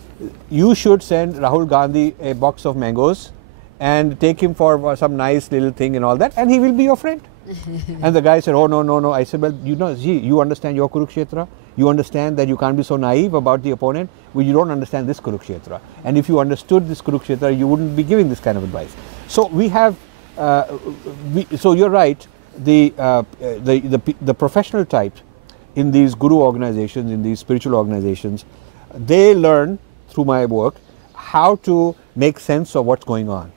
you should send Rahul Gandhi a box of mangoes and take him for some nice little thing and all that, and he will be your friend. And the guy said, oh, no. I said, well, you know, you understand your Kurukshetra. You understand that you can't be so naive about the opponent. Well, you don't understand this Kurukshetra. And if you understood this Kurukshetra, you wouldn't be giving this kind of advice. So we have, so you're right, the professional type in these guru organizations, in these spiritual organizations, they learn through my work how to make sense of what's going on,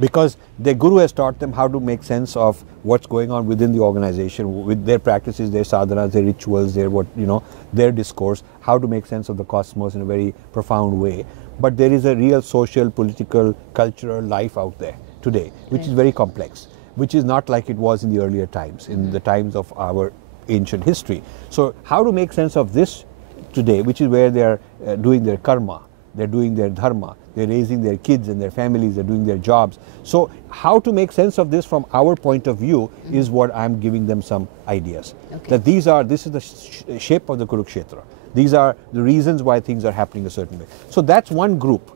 because their guru has taught them how to make sense of what's going on within the organization, with their practices, their sadhanas, their rituals, their discourse, how to make sense of the cosmos in a very profound way. But there is a real social, political, cultural life out there today, which is very complex, which is not like it was in the earlier times, in the times of our ancient history. So how to make sense of this today, which is where they are doing their karma, they're doing their dharma, they're raising their kids and their families, they're doing their jobs. So how to make sense of this from our point of view is what I'm giving them some ideas. Okay. That this is the shape of the Kurukshetra. These are the reasons why things are happening a certain way. So that's one group.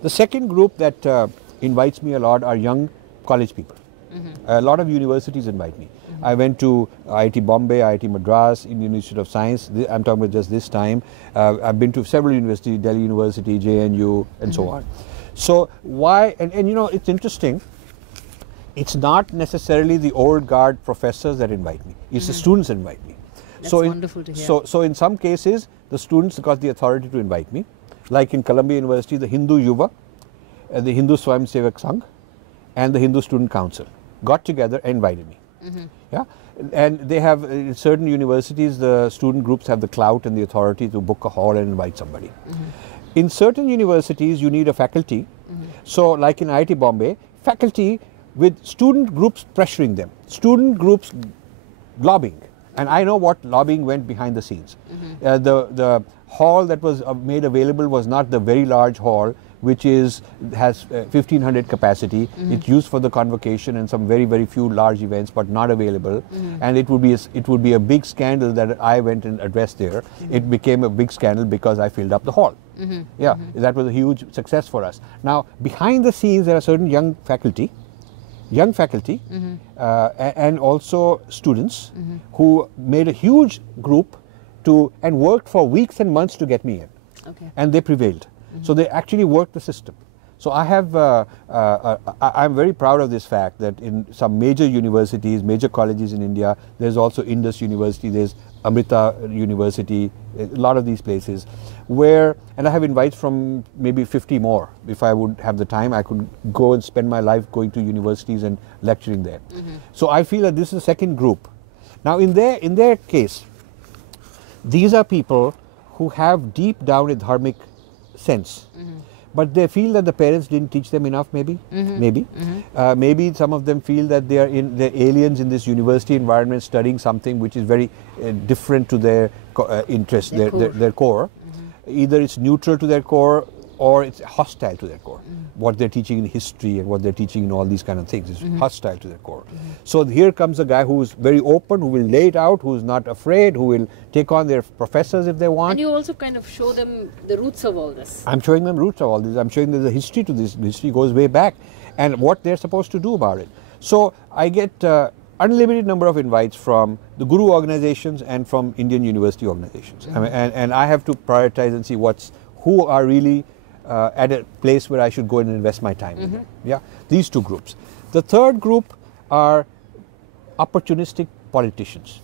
The second group that invites me a lot are young college people. A lot of universities invite me. I went to IIT Bombay, IIT Madras, Indian Institute of Science. I'm talking about just this time. I've been to several universities, Delhi University, JNU, and so on. So why, and you know, it's interesting. It's not necessarily the old guard professors that invite me. It's the students that invite me. That's wonderful to hear. So in some cases, the students got the authority to invite me. Like in Columbia University, the Hindu Yuva, the Hindu Swayamsevak Sangh, and the Hindu Student Council got together and invited me. Yeah, and they have in certain universities, the student groups have the clout and the authority to book a hall and invite somebody. In certain universities, you need a faculty. So, like in IIT Bombay, faculty with student groups pressuring them, student groups lobbying, and I know what lobbying went behind the scenes. The hall that was made available was not the very large hall, which has 1,500 capacity. It's used for the convocation and some very few large events, but not available. And it would be a big scandal that I went and addressed there. It became a big scandal because I filled up the hall. Yeah, that was a huge success for us. Now, behind the scenes, there are certain young faculty, and also students who made a huge group and worked for weeks and months to get me in. And they prevailed. So they actually worked the system. So I have, I'm very proud of this fact that in some major universities, major colleges in India, there's also Indus University, there's Amrita University, a lot of these places where, and I have invites from maybe 50 more. If I would have the time, I could go and spend my life going to universities and lecturing there. So I feel that this is the second group. Now in their case, these are people who have deep down a dharmic sense, but they feel that the parents didn't teach them enough. Maybe some of them feel that they're aliens in this university environment, studying something which is very different to their interest, their core. Either it's neutral to their core or it's hostile to their core. What they're teaching in history and what they're teaching in all these kind of things is hostile to their core. So here comes a guy who is very open, who will lay it out, who is not afraid, who will take on their professors if they want. And you also kind of show them the roots of all this. I'm showing them roots of all this. I'm showing them the history to this. The history goes way back and what they're supposed to do about it. So I get unlimited number of invites from the Guru organizations and from Indian university organizations. And I have to prioritize and see who are really at a place where I should go and invest my time in. Yeah, these two groups. The third group are opportunistic politicians.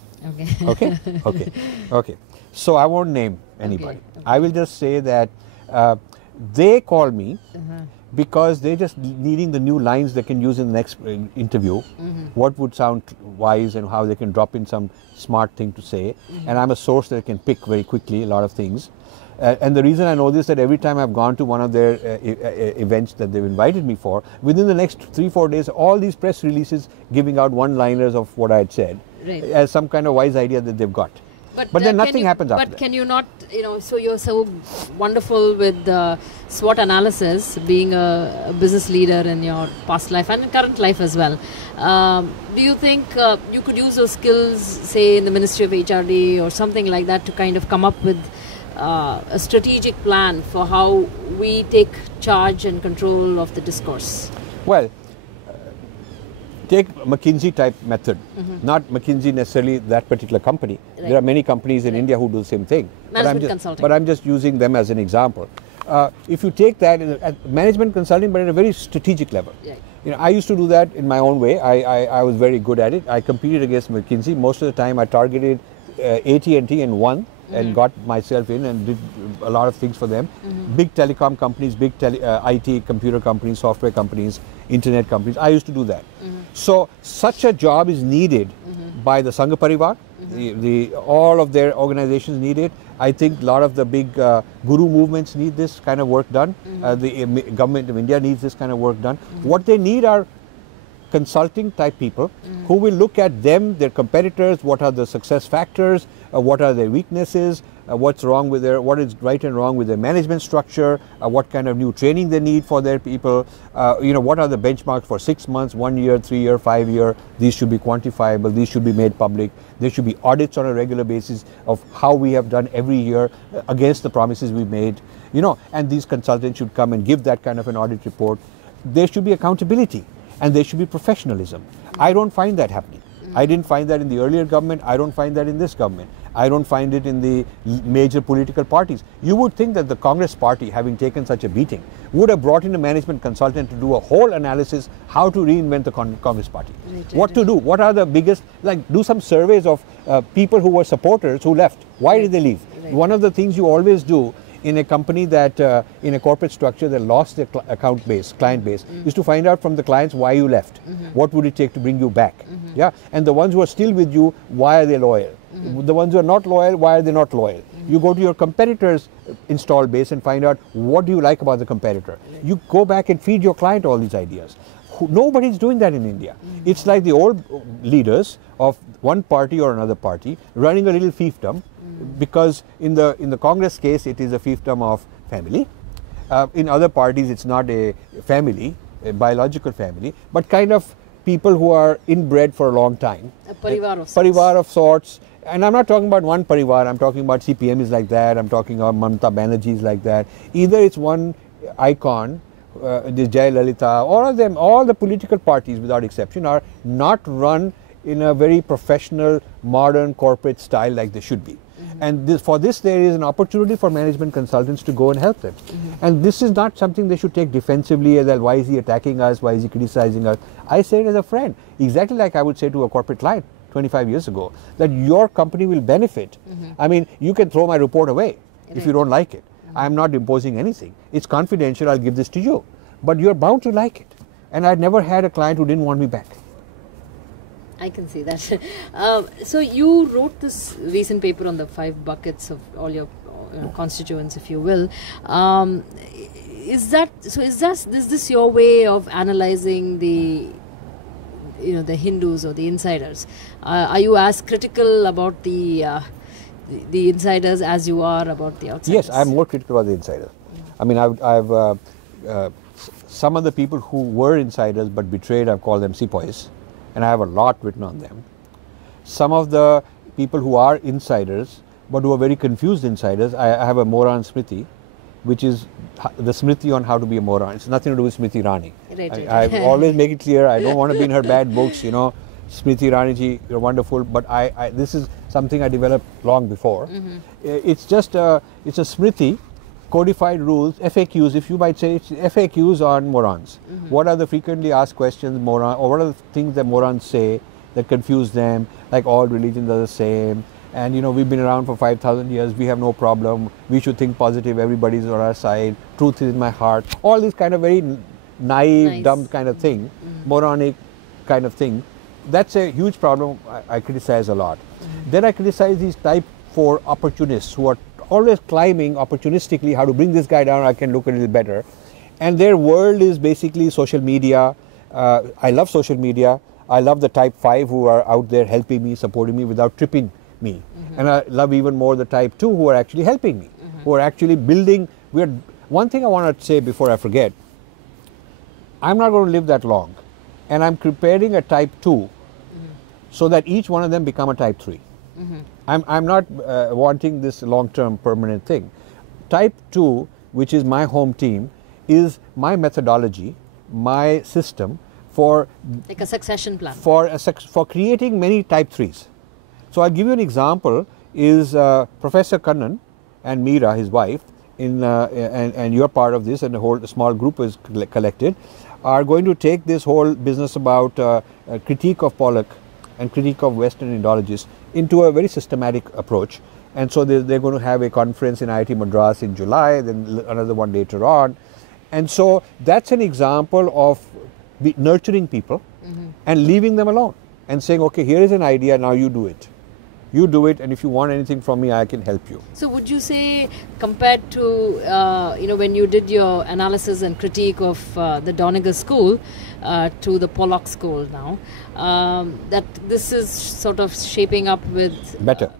Okay. So I won't name anybody. I will just say that they call me because they're just needing the new lines they can use in the next interview. What would sound wise and how they can drop in some smart thing to say. And I'm a source that can pick very quickly a lot of things. And the reason I know this, that every time I've gone to one of their events that they've invited me for, within the next 3-4 days, all these press releases giving out one-liners of what I had said, as some kind of wise idea that they've got. But then nothing happens after that. But can you not, so you're so wonderful with SWOT analysis, being a business leader in your past life and in current life as well. Do you think you could use those skills, say, in the Ministry of HRD or something like that, to kind of come up with a strategic plan for how we take charge and control of the discourse? Well, take McKinsey type method, not McKinsey necessarily that particular company. There are many companies in India who do the same thing. But I'm just using them as an example. If you take that at management consulting, but at a very strategic level. I used to do that in my own way. I was very good at it. I competed against McKinsey. Most of the time I targeted AT&T and won. And got myself in and did a lot of things for them. Big telecom companies, big IT, computer companies, software companies, internet companies. I used to do that. So such a job is needed by the Sangha Parivar. All of their organizations need it. I think a lot of the big guru movements need this kind of work done. The government of India needs this kind of work done. What they need are consulting type people who will look at them, their competitors, what are the success factors, what are their weaknesses, what is right and wrong with their management structure, what kind of new training they need for their people, what are the benchmarks for 6 months, 1 year, 3 year, 5 year. These should be quantifiable, these should be made public. There should be audits on a regular basis of how we have done every year against the promises we made, and these consultants should come and give that kind of an audit report. There should be accountability. And there should be professionalism. I don't find that happening. I didn't find that in the earlier government. I don't find that in this government. I don't find it in the major political parties. You would think that the Congress party, having taken such a beating, would have brought in a management consultant to do a whole analysis how to reinvent the Congress party. What to do, what are the biggest, like do some surveys of people who were supporters who left. Why did they leave? One of the things you always do in a company that, in a corporate structure that lost their client base, is to find out from the clients why you left. What would it take to bring you back? Yeah, and the ones who are still with you, why are they loyal? The ones who are not loyal, why are they not loyal? You go to your competitor's install base and find out what do you like about the competitor. You go back and feed your client all these ideas. Nobody's doing that in India. It's like the old leaders of one party or another party running a little fiefdom, because in the Congress case it is a fiefdom of family. In other parties it's not a family, a biological family, but kind of people who are inbred for a long time. A parivar of sorts. Parivar of sorts. And I'm not talking about one parivar, I'm talking about CPM is like that, I'm talking about Mamata Banerjee is like that. Either it's one icon, this Jai Lalita, all of them, all the political parties without exception are not run in a very professional, modern corporate style like they should be. And for this there is an opportunity for management consultants to go and help them. And this is not something they should take defensively as why is he attacking us, why is he criticizing us. I say it as a friend, exactly like I would say to a corporate client 25 years ago, that your company will benefit. I mean, you can throw my report away if you don't like it. I'm not imposing anything. It's confidential, I'll give this to you. But you're bound to like it. And I'd never had a client who didn't want me back. I can see that. So you wrote this recent paper on the 5 buckets of all your constituents, if you will. Is this your way of analyzing the Hindus or the insiders? Are you as critical about the insiders as you are about the outsiders? Yes, I'm more critical about the insiders. I mean, I've some of the people who were insiders but betrayed, I've called them sepoys, and I have a lot written on them. Some of the people who are insiders but who are very confused insiders, I have a moron smriti, which is the smriti on how to be a moron. It's nothing to do with Smriti Irani. I always make it clear, I don't want to be in her bad books, you know. Smriti Irani ji, you're wonderful, but this is something I developed long before. It's just it's a smriti, codified rules, FAQs, if you might say, it's FAQs on morons. What are the frequently asked questions, or what are the things that morons say that confuse them, like all religions are the same, and you know, we've been around for 5,000 years, we have no problem, we should think positive, everybody's on our side, truth is in my heart, all these kind of very naive, dumb kind of thing, moronic kind of thing. That's a huge problem I criticize a lot. Then I criticize these type 4 opportunists who are always climbing opportunistically how to bring this guy down, I can look a little better. And their world is basically social media. I love social media. I love the type 5 who are out there helping me, supporting me without tripping me. And I love even more the type 2 who are actually helping me, who are actually building. One thing I want to say before I forget, I'm not going to live that long. And I'm preparing a type 2 so that each one of them become a type 3. I'm not wanting this long-term permanent thing. Type 2, which is my home team, is my methodology, my system for like a succession plan for creating many type 3s. So I'll give you an example. Is Professor Kannan and Meera, his wife, and you're part of this, and the whole small group is collected, are going to take this whole business about critique of Pollock and critique of Western Indologists into a very systematic approach. And so they're going to have a conference in IIT Madras in July, then another one later on. And so that's an example of nurturing people and leaving them alone and saying, okay, here is an idea, now you do it. You do it, and if you want anything from me, I can help you. So would you say, compared to, when you did your analysis and critique of the Doniger school to the Pollock school now, that this is sort of shaping up with better,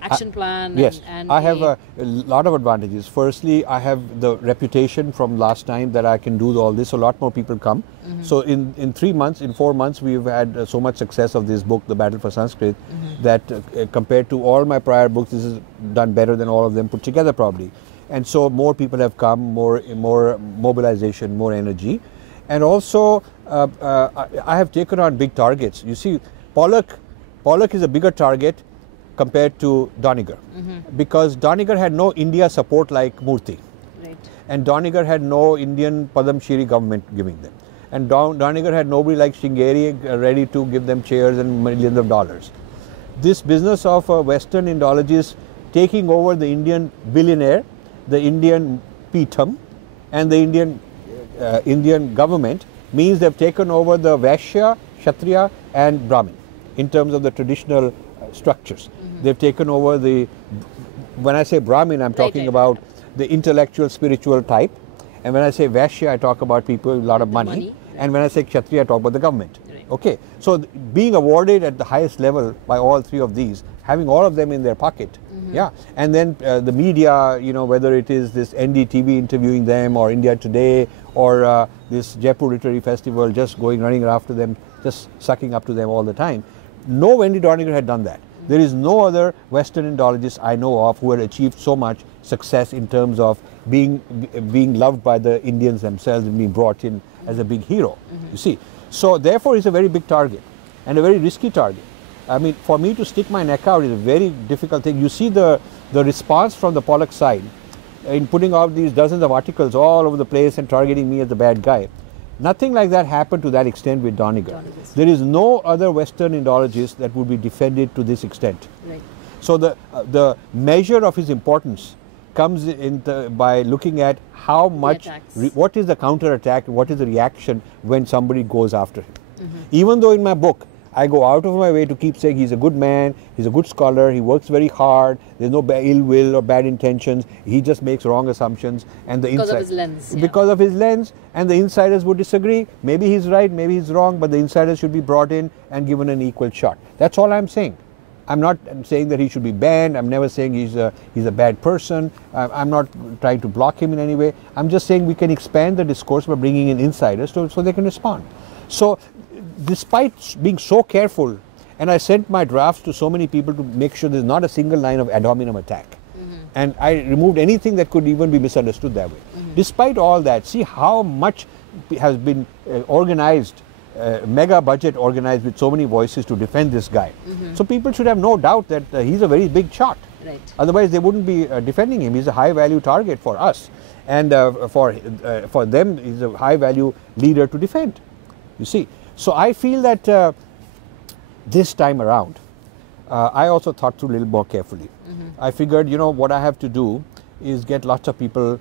action plan? Yes, and I have a lot of advantages. Firstly, I have the reputation from last time that I can do all this, so a lot more people come. So in 3 months, in 4 months, we've had so much success of this book, The Battle for Sanskrit, that compared to all my prior books, this is done better than all of them put together probably. And so more people have come, more mobilization, more energy. And also, I have taken on big targets. You see, Pollock is a bigger target compared to Doniger, because Doniger had no India support like Murthy, Right. and Doniger had no Indian Padam Shri government giving them, and Doniger had nobody like Shingeri ready to give them chairs and millions of dollars. This business of Western Indologists taking over the Indian billionaire, the Indian Peetham, and the Indian government means they've taken over the Vaishya, Kshatriya and Brahmin in terms of the traditional structures. They've taken over the, when I say Brahmin, I'm talking about the intellectual, spiritual type. And when I say Vaishya, I talk about people with a lot of money. And when I say Kshatriya, I talk about the government. Right. Okay, so being awarded at the highest level by all three of these, having all of them in their pocket, yeah, and then the media, you know, whether it is this NDTV interviewing them, or India Today, or this Jaipur Literary Festival, just running after them, just sucking up to them all the time. No Wendy Doniger had done that. There is no other Western Indologist I know of who had achieved so much success in terms of being loved by the Indians themselves and being brought in as a big hero, you see. So therefore it's a very big target and a very risky target. I mean, for me to stick my neck out is a very difficult thing. You see the response from the Pollock side in putting out these dozens of articles all over the place and targeting me as the bad guy. Nothing like that happened to that extent with Doniger. There is no other Western Indologist that would be defended to this extent. Right. So the measure of his importance comes in by looking at how much, what is the counter-attack, what is the reaction when somebody goes after him. Even though in my book, I go out of my way to keep saying he's a good man, he's a good scholar, he works very hard, there's no ill will or bad intentions, he just makes wrong assumptions, and the because of his lens. Because of his lens, and the insiders would disagree. Maybe he's right, maybe he's wrong, but the insiders should be brought in and given an equal shot. That's all I'm saying. I'm not saying that he should be banned. I'm never saying he's a bad person. I'm not trying to block him in any way. I'm just saying we can expand the discourse by bringing in insiders so they can respond. So despite being so careful, and I sent my drafts to so many people to make sure there's not a single line of ad hominem attack. And I removed anything that could even be misunderstood that way. Despite all that, see how much has been organized, mega budget organized with so many voices to defend this guy. So people should have no doubt that he's a very big shot. Right. Otherwise they wouldn't be defending him. He's a high value target for us, and for them he's a high value leader to defend, you see. So I feel that this time around I also thought through a little more carefully. I figured, you know, what I have to do is get lots of people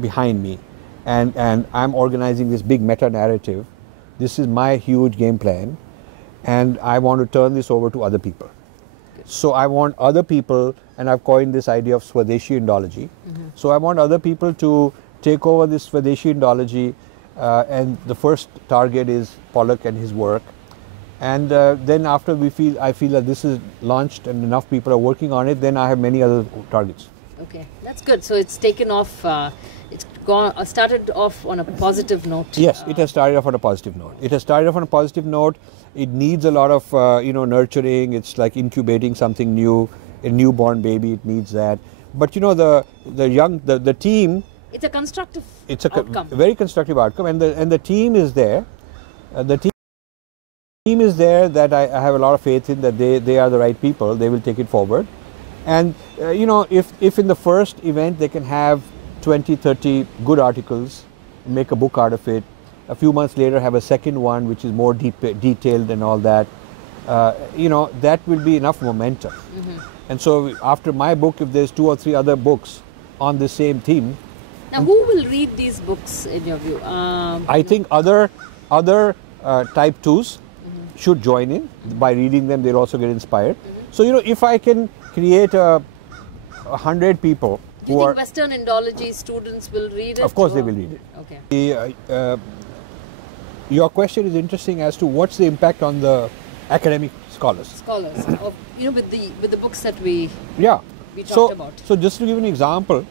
behind me, and I'm organizing this big meta narrative. This is my huge game plan, and I want to turn this over to other people. So I want other people, and I've coined this idea of Swadeshi Indology. So I want other people to take over this Swadeshi Indology, and the first target is Pollock and his work. And then after I feel that this is launched and enough people are working on it, then I have many other targets. Okay, that's good. So it's taken off, started off on a positive note. Yes, it has started off on a positive note. It has started off on a positive note. It needs a lot of nurturing. It's like incubating something new, a newborn baby. It needs that. But you know, the team. It's a constructive outcome. Very constructive outcome, and the team is there. The team is there that I have a lot of faith in, that they are the right people. They will take it forward. And if in the first event they can have 20, 30 good articles, make a book out of it, a few months later have a second one which is more detailed and all that, that will be enough momentum. And so after my book, if there's 2 or 3 other books on the same theme. Now who will read these books in your view? I think other type 2s should join in. By reading them, they'll also get inspired. So if I can create 100 people. Do you think Western Indology students will read it? Of course they will read it. Okay. Your question is interesting as to what's the impact on the academic scholars. With the books that we talked about. So just to give an example,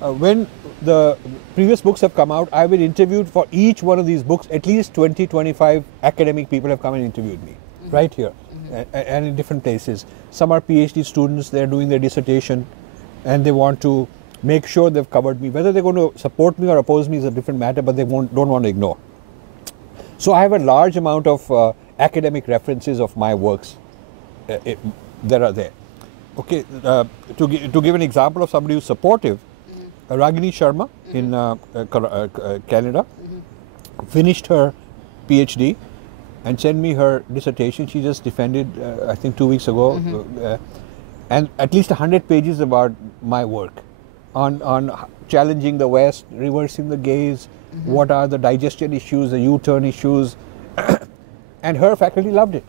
when the previous books have come out, I've been interviewed for each one of these books. At least 20, 25 academic people have come and interviewed me right here and in different places. Some are PhD students, they're doing their dissertation and they want to make sure they've covered me. Whether they're going to support me or oppose me is a different matter, but they don't want to ignore. So I have a large amount of academic references of my works that are there. Okay, to give an example of somebody who's supportive, Ragini Sharma in Canada finished her PhD and sent me her dissertation. She just defended, I think 2 weeks ago, and at least 100 pages about my work on challenging the West, reversing the gaze, what are the digestion issues, the U-turn issues, and her faculty loved it.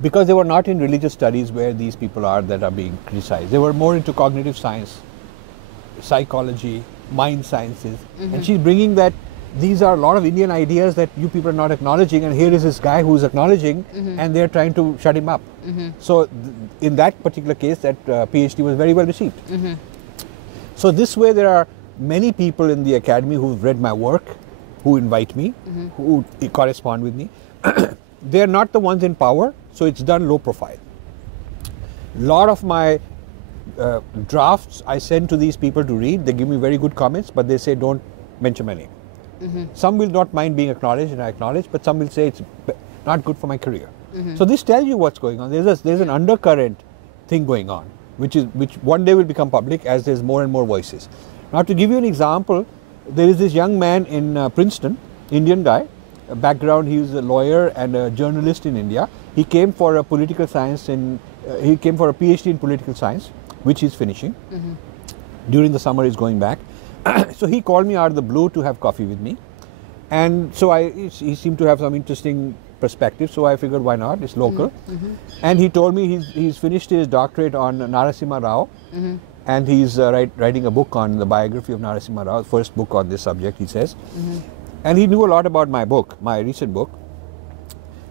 Because they were not in religious studies where these people are that are being criticized. They were more into cognitive science, psychology, mind sciences. And she's bringing that these are a lot of Indian ideas that you people are not acknowledging, and here is this guy who's acknowledging, and they're trying to shut him up. So in that particular case, that PhD was very well received. So this way there are many people in the academy who've read my work, who invite me, who correspond with me. They're not the ones in power, so it's done low profile. A lot of my drafts I send to these people to read. They give me very good comments, but they say don't mention my name. Some will not mind being acknowledged, and I acknowledge, but some will say it's not good for my career. So this tells you what's going on. There's an undercurrent thing going on, which one day will become public as there's more and more voices. Now, to give you an example, there is this young man in Princeton, Indian guy, a background, he's a lawyer and a journalist in India. He came for a political science he came for a PhD in political science, which he's finishing. During the summer he's going back. So he called me out of the blue to have coffee with me. And so he seemed to have some interesting perspective, so I figured why not, it's local. And he told me he's finished his doctorate on Narasimha Rao, and he's writing a book on the biography of Narasimha Rao, first book on this subject, he says. And he knew a lot about my book, my recent book.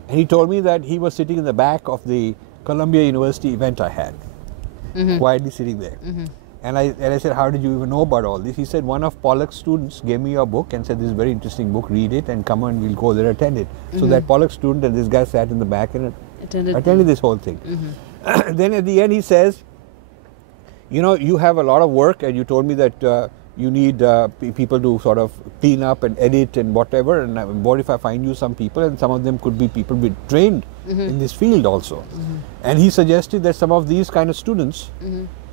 And he told me that he was sitting in the back of the Columbia University event I had, quietly sitting there. And I said, how did you even know about all this? He said, one of Pollock's students gave me your book and said, this is a very interesting book, read it and come and we'll go there, attend it. So that Pollock student and this guy sat in the back and attended this whole thing. Then at the end he says, you know, you have a lot of work and you told me that you need people to sort of clean up and edit and whatever, and what if I find you some people, and some of them could be people with trained in this field also. And he suggested that some of these kind of students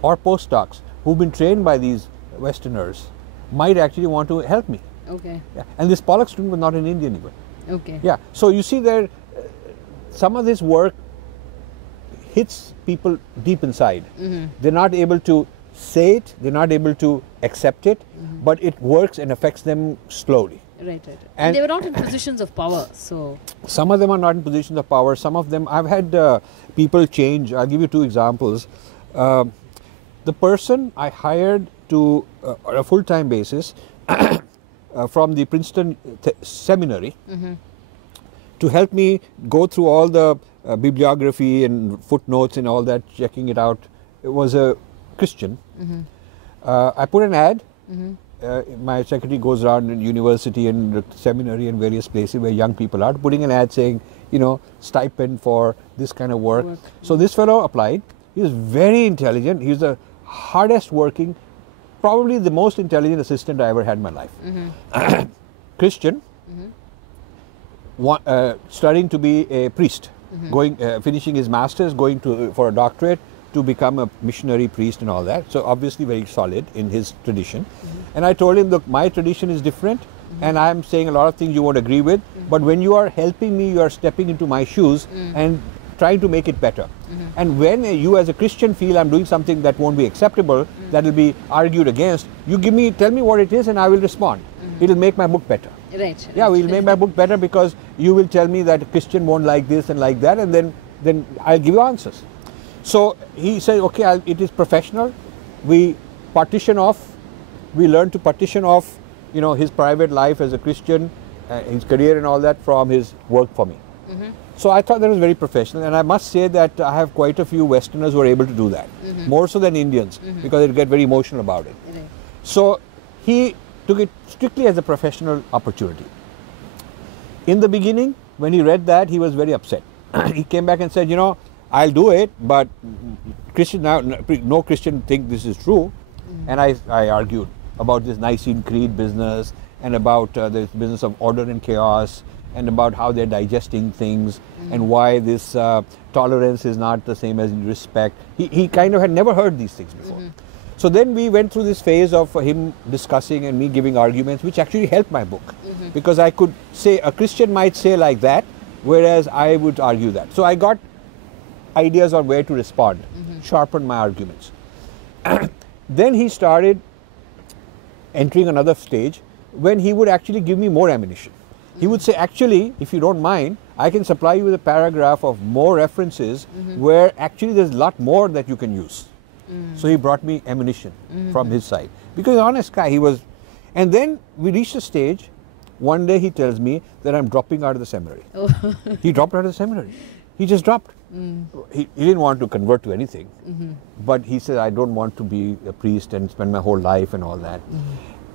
or postdocs who've been trained by these Westerners might actually want to help me. Okay. Yeah. And this Pollock student was not an Indian even. Okay. Yeah. So you see there, some of this work hits people deep inside. They're not able to say it, they're not able to accept it, but it works and affects them slowly. Right. And they were not in positions of power, so... Some of them are not in positions of power, some of them, I've had people change. I'll give you two examples. The person I hired to on a full-time basis from the Princeton seminary to help me go through all the bibliography and footnotes and all that, checking it out. It was a Christian. I put an ad. My secretary goes around in university and seminary and various places where young people are, putting an ad saying, you know, stipend for this kind of work. So this fellow applied. He was very intelligent. He was the hardest working, probably the most intelligent assistant I ever had in my life. Christian, studying to be a priest, finishing his master's, going for a doctorate to become a missionary priest and all that. So obviously very solid in his tradition. And I told him, look, my tradition is different and I'm saying a lot of things you won't agree with, but when you are helping me, you are stepping into my shoes and trying to make it better. And when you as a Christian feel I'm doing something that won't be acceptable, that will be argued against, you tell me what it is and I will respond. It will make my book better. Right. Yeah, we'll make my book better because you will tell me that a Christian won't like this and like that, and then I'll give you answers. So he said, okay, it is professional. We partition off, we learn to partition off, you know, his private life as a Christian, his career and all that from his work for me. So I thought that was very professional, and I must say that I have quite a few Westerners who are able to do that, more so than Indians, because they get very emotional about it. So he took it strictly as a professional opportunity. In the beginning, when he read that, he was very upset. He came back and said, you know, I'll do it, but no Christian think this is true. And I argued about this Nicene Creed business and about this business of order and chaos and about how they're digesting things and why this tolerance is not the same as respect. He kind of had never heard these things before. So then we went through this phase of him discussing and me giving arguments, which actually helped my book. Because I could say, a Christian might say like that, whereas I would argue that. So I got ideas on where to respond, sharpen my arguments. Then he started entering another stage when he would actually give me more ammunition. He would say, actually, if you don't mind, I can supply you with a paragraph of more references where actually there's a lot more that you can use. So he brought me ammunition from his side. Because he's an honest guy, he was. And then we reached a stage, one day he tells me that I'm dropping out of the seminary. He dropped out of the seminary. He just dropped. He didn't want to convert to anything. But he said, I don't want to be a priest and spend my whole life and all that.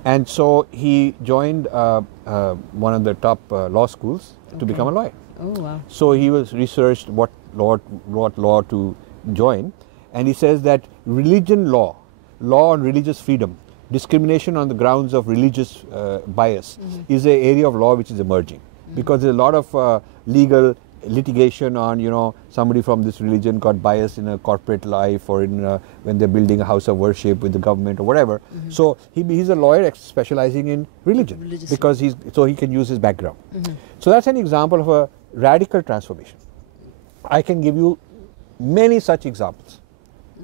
And so he joined one of the top law schools to become a lawyer. Oh, wow. So he was researched what law to join. And he says that religion law on religious freedom, discrimination on the grounds of religious bias is an area of law which is emerging. Because there's a lot of legal litigation on, you know, somebody from this religion got biased in a corporate life or in when they're building a house of worship with the government or whatever. So he's a lawyer specializing in religion because so he can use his background. So that's an example of a radical transformation. I can give you many such examples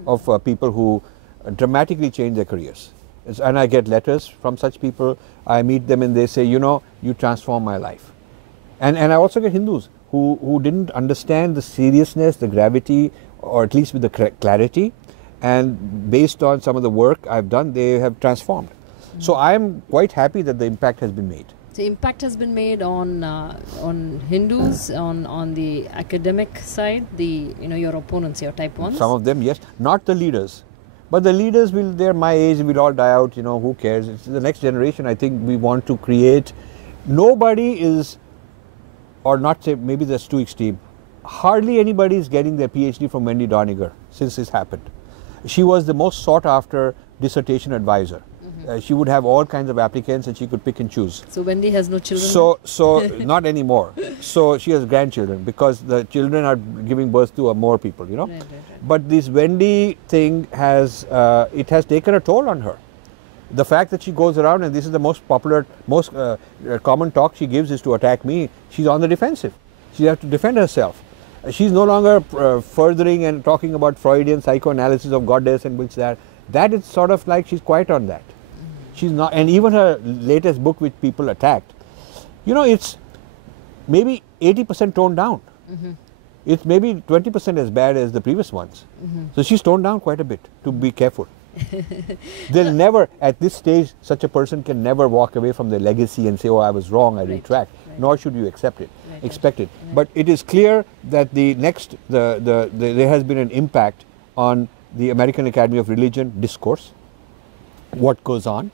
of people who dramatically change their careers. And I get letters from such people. I meet them and they say, you know, you transform my life. And I also get Hindus who didn't understand the seriousness, the gravity, or at least with the clarity. And based on some of the work I've done, they have transformed. So I'm quite happy that the impact has been made. The impact has been made on Hindus, on the academic side, your opponents, your type 1s. Some of them, yes, not the leaders, but the leaders they're my age, we'll all die out. You know, who cares? It's the next generation. I think we want to create. Nobody is, or not say maybe that's too extreme. Hardly anybody is getting their PhD from Wendy Doniger since this happened. She was the most sought after dissertation advisor. She would have all kinds of applicants and she could pick and choose. So Wendy has no children? So not anymore. So she has grandchildren because the children are giving birth to more people, you know. Right. But this Wendy thing has taken a toll on her. The fact that she goes around and this is the most popular, most common talk she gives is to attack me. She's on the defensive. She has to defend herself. She's no longer furthering and talking about Freudian psychoanalysis of goddess and which that. That is sort of like she's quiet on that. She's not, and even her latest book which people attacked, you know, it's maybe 80% toned down. It's maybe 20% as bad as the previous ones. So she's toned down quite a bit to be careful. They'll never, at this stage, such a person can never walk away from their legacy and say, oh, I was wrong, I retract. Nor should you expect it. But it is clear that there has been an impact on the American Academy of Religion discourse, what goes on.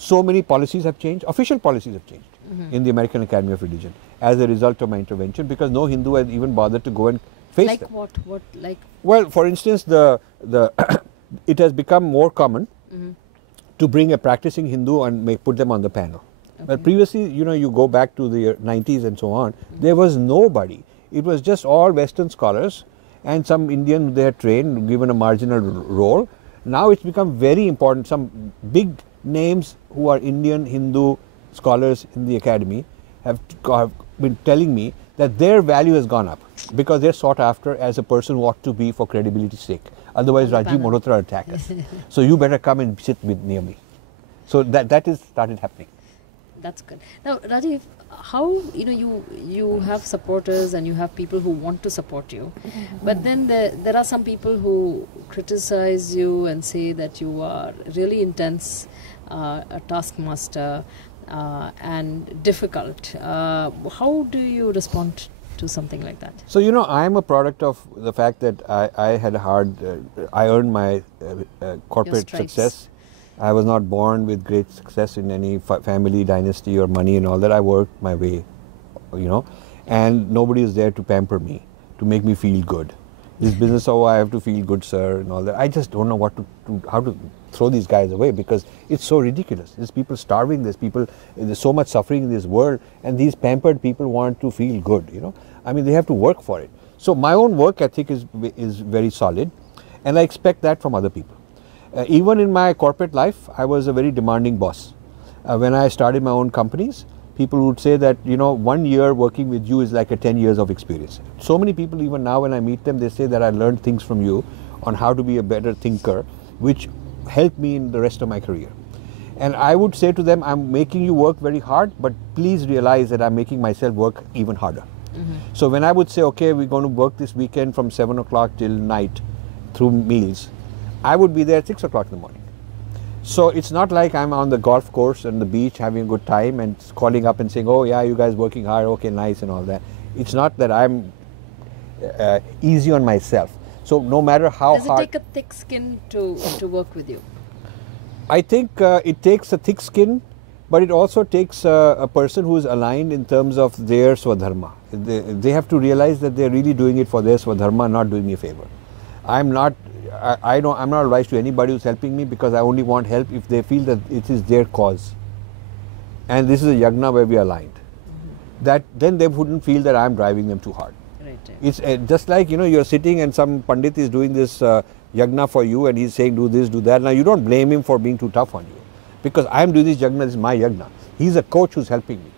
So many policies have changed, official policies have changed in the American Academy of Religion as a result of my intervention, because no Hindu has even bothered to go and face them. Like what? Well, for instance, it has become more common to bring a practicing Hindu and put them on the panel. But previously, you know, you go back to the 90s and so on, there was nobody. It was just all Western scholars and some Indian they had trained, given a marginal role. Now it's become very important. Some big names who are Indian Hindu scholars in the academy have been telling me that their value has gone up because they're sought after as a person who ought to be for credibility's sake. Otherwise, Rajiv Malhotra will attack us. So you better come and sit near me. So that is started happening. That's good. Now, Rajiv, how you have supporters and you have people who want to support you, but then there are some people who criticize you and say that you are really intense, a taskmaster, and difficult. How do you respond to something like that? So, you know, I am a product of the fact that I had I earned my corporate success. I was not born with great success in any family dynasty or money and all that. I worked my way, you know, and nobody is there to pamper me, to make me feel good. This business, oh, I have to feel good, sir, and all that. I just don't know how to throw these guys away, because it's so ridiculous. There's people starving, there's so much suffering in this world, and these pampered people want to feel good, you know. I mean, they have to work for it. So my own work ethic is very solid, and I expect that from other people. Even in my corporate life, I was a very demanding boss. When I started my own companies, people would say that, you know, 1 year working with you is like a 10 years of experience. So many people, even now when I meet them, they say that I learned things from you on how to be a better thinker, which helped me in the rest of my career. And I would say to them, I'm making you work very hard, but please realize that I'm making myself work even harder. So when I would say, okay, we're going to work this weekend from 7 o'clock till night through meals, I would be there at 6 o'clock in the morning. So it's not like I'm on the golf course and the beach having a good time and calling up and saying, oh yeah, you guys working hard, okay, nice and all that. It's not that I'm easy on myself. So no matter how hard... Does it take a thick skin to work with you? I think it takes a thick skin, but it also takes a person who is aligned in terms of their swadharma. They have to realize that they're really doing it for their swadharma, not doing me a favor. I'm not obliged to anybody who's helping me, because I only want help if they feel that it is their cause. And this is a yagna where we are aligned. That then they wouldn't feel that I'm driving them too hard. Right. It's just like, you know, you're sitting and some pandit is doing this yagna for you and he's saying do this, do that. Now you don't blame him for being too tough on you, because I'm doing this yagna, this is my yagna. He's a coach who's helping me.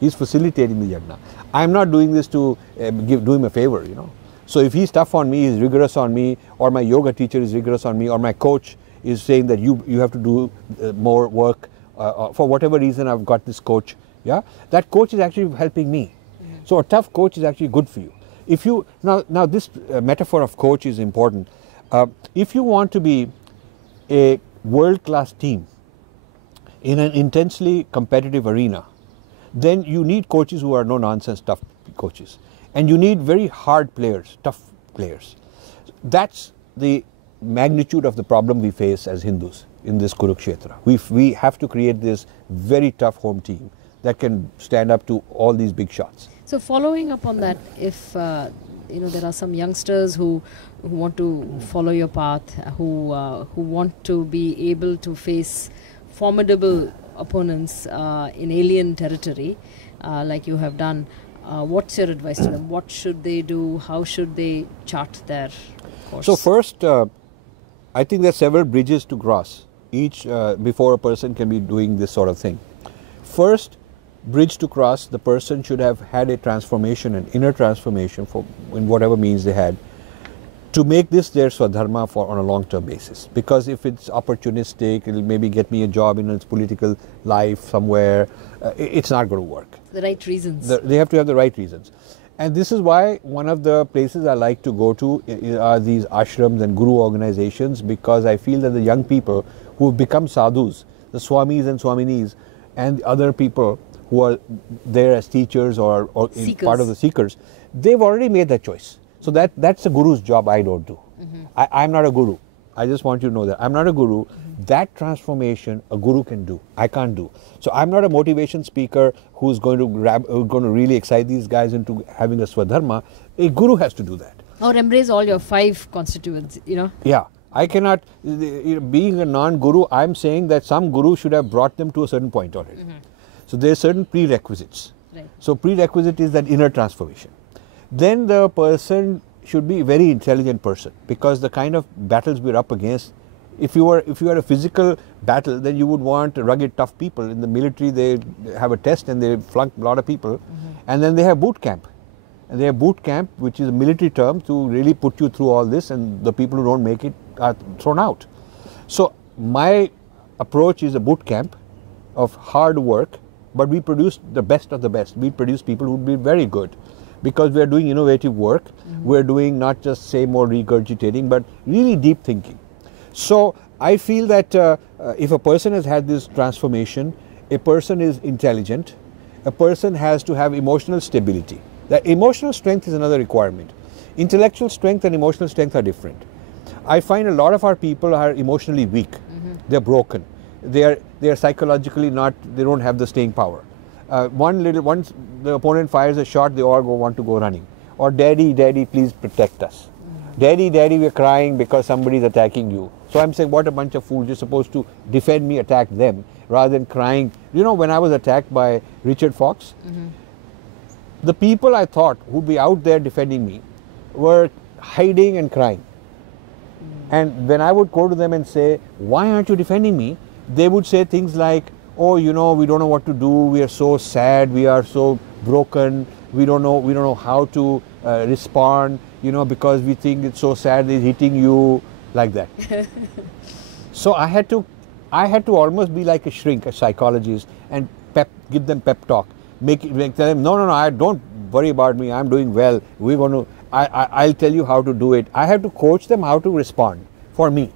He's facilitating the yagna. I'm not doing this to do him a favor, you know. So if he's tough on me, he's rigorous on me, or my yoga teacher is rigorous on me, or my coach is saying that you have to do more work, for whatever reason I've got this coach, yeah, that coach is actually helping me. So a tough coach is actually good for you. If you, now this metaphor of coach is important. If you want to be a world-class team in an intensely competitive arena, then you need coaches who are no-nonsense tough coaches. And you need very hard players, tough players. That's the magnitude of the problem we face as Hindus in this Kurukshetra. We have to create this very tough home team that can stand up to all these big shots. So following up on that, if you know, there are some youngsters who want to follow your path, who want to be able to face formidable opponents in alien territory, like you have done, what's your advice to them? What should they do? How should they chart their course? So first, I think there are several bridges to cross each before a person can be doing this sort of thing. First bridge to cross, the person should have had a transformation, an inner transformation in whatever means they had, to make this their swadharma on a long-term basis. Because if it's opportunistic, it'll maybe get me a job in its political life somewhere, it's not going to work. The right reasons. They have to have the right reasons. And this is why one of the places I like to go to are these ashrams and guru organizations, because I feel that the young people who have become sadhus, the swamis and swaminis, and other people who are there as teachers or part of the seekers, they've already made that choice. So that's a guru's job. I don't do. I'm not a guru. I just want you to know that I'm not a guru. That transformation a guru can do. I can't do. So I'm not a motivation speaker who's going to really excite these guys into having a swadharma. A guru has to do that. Or embrace all your 5 constituents, you know. Yeah, I cannot. Being a non-guru, I'm saying that some guru should have brought them to a certain point already. So there are certain prerequisites. Right. So prerequisite is that inner transformation. Then the person should be a very intelligent person, because the kind of battles we're up against, if you had a physical battle, then you would want rugged, tough people. In the military, they have a test and they flunk a lot of people, and then they have boot camp. And they have boot camp, which is a military term to really put you through all this, and the people who don't make it are thrown out. So my approach is a boot camp of hard work, but we produce the best of the best. We produce people who would be very good, because we are doing innovative work. We are doing not just same or regurgitating, but really deep thinking. So I feel that if a person has had this transformation, a person is intelligent, a person has to have emotional stability. That emotional strength is another requirement. Intellectual strength and emotional strength are different. I find a lot of our people are emotionally weak. They're broken. They are psychologically not, they don't have the staying power. Once the opponent fires a shot, they all want to go running. Or daddy, daddy, please protect us. Daddy, Daddy, we're crying because somebody's attacking you. So I'm saying, what a bunch of fools. You're supposed to defend me, attack them, rather than crying. You know, when I was attacked by Richard Fox, the people I thought who'd be out there defending me were hiding and crying. And when I would go to them and say, why aren't you defending me? They would say things like, oh, you know, we don't know what to do. We are so sad. We are so broken. We don't know how to respond, you know, because we think it's so sad he's hitting you, like that. So I had to almost be like a shrink, a psychologist, and give them pep talk. Tell them, no, I don't worry about me. I'm doing well. I'll tell you how to do it. I have to coach them how to respond for me.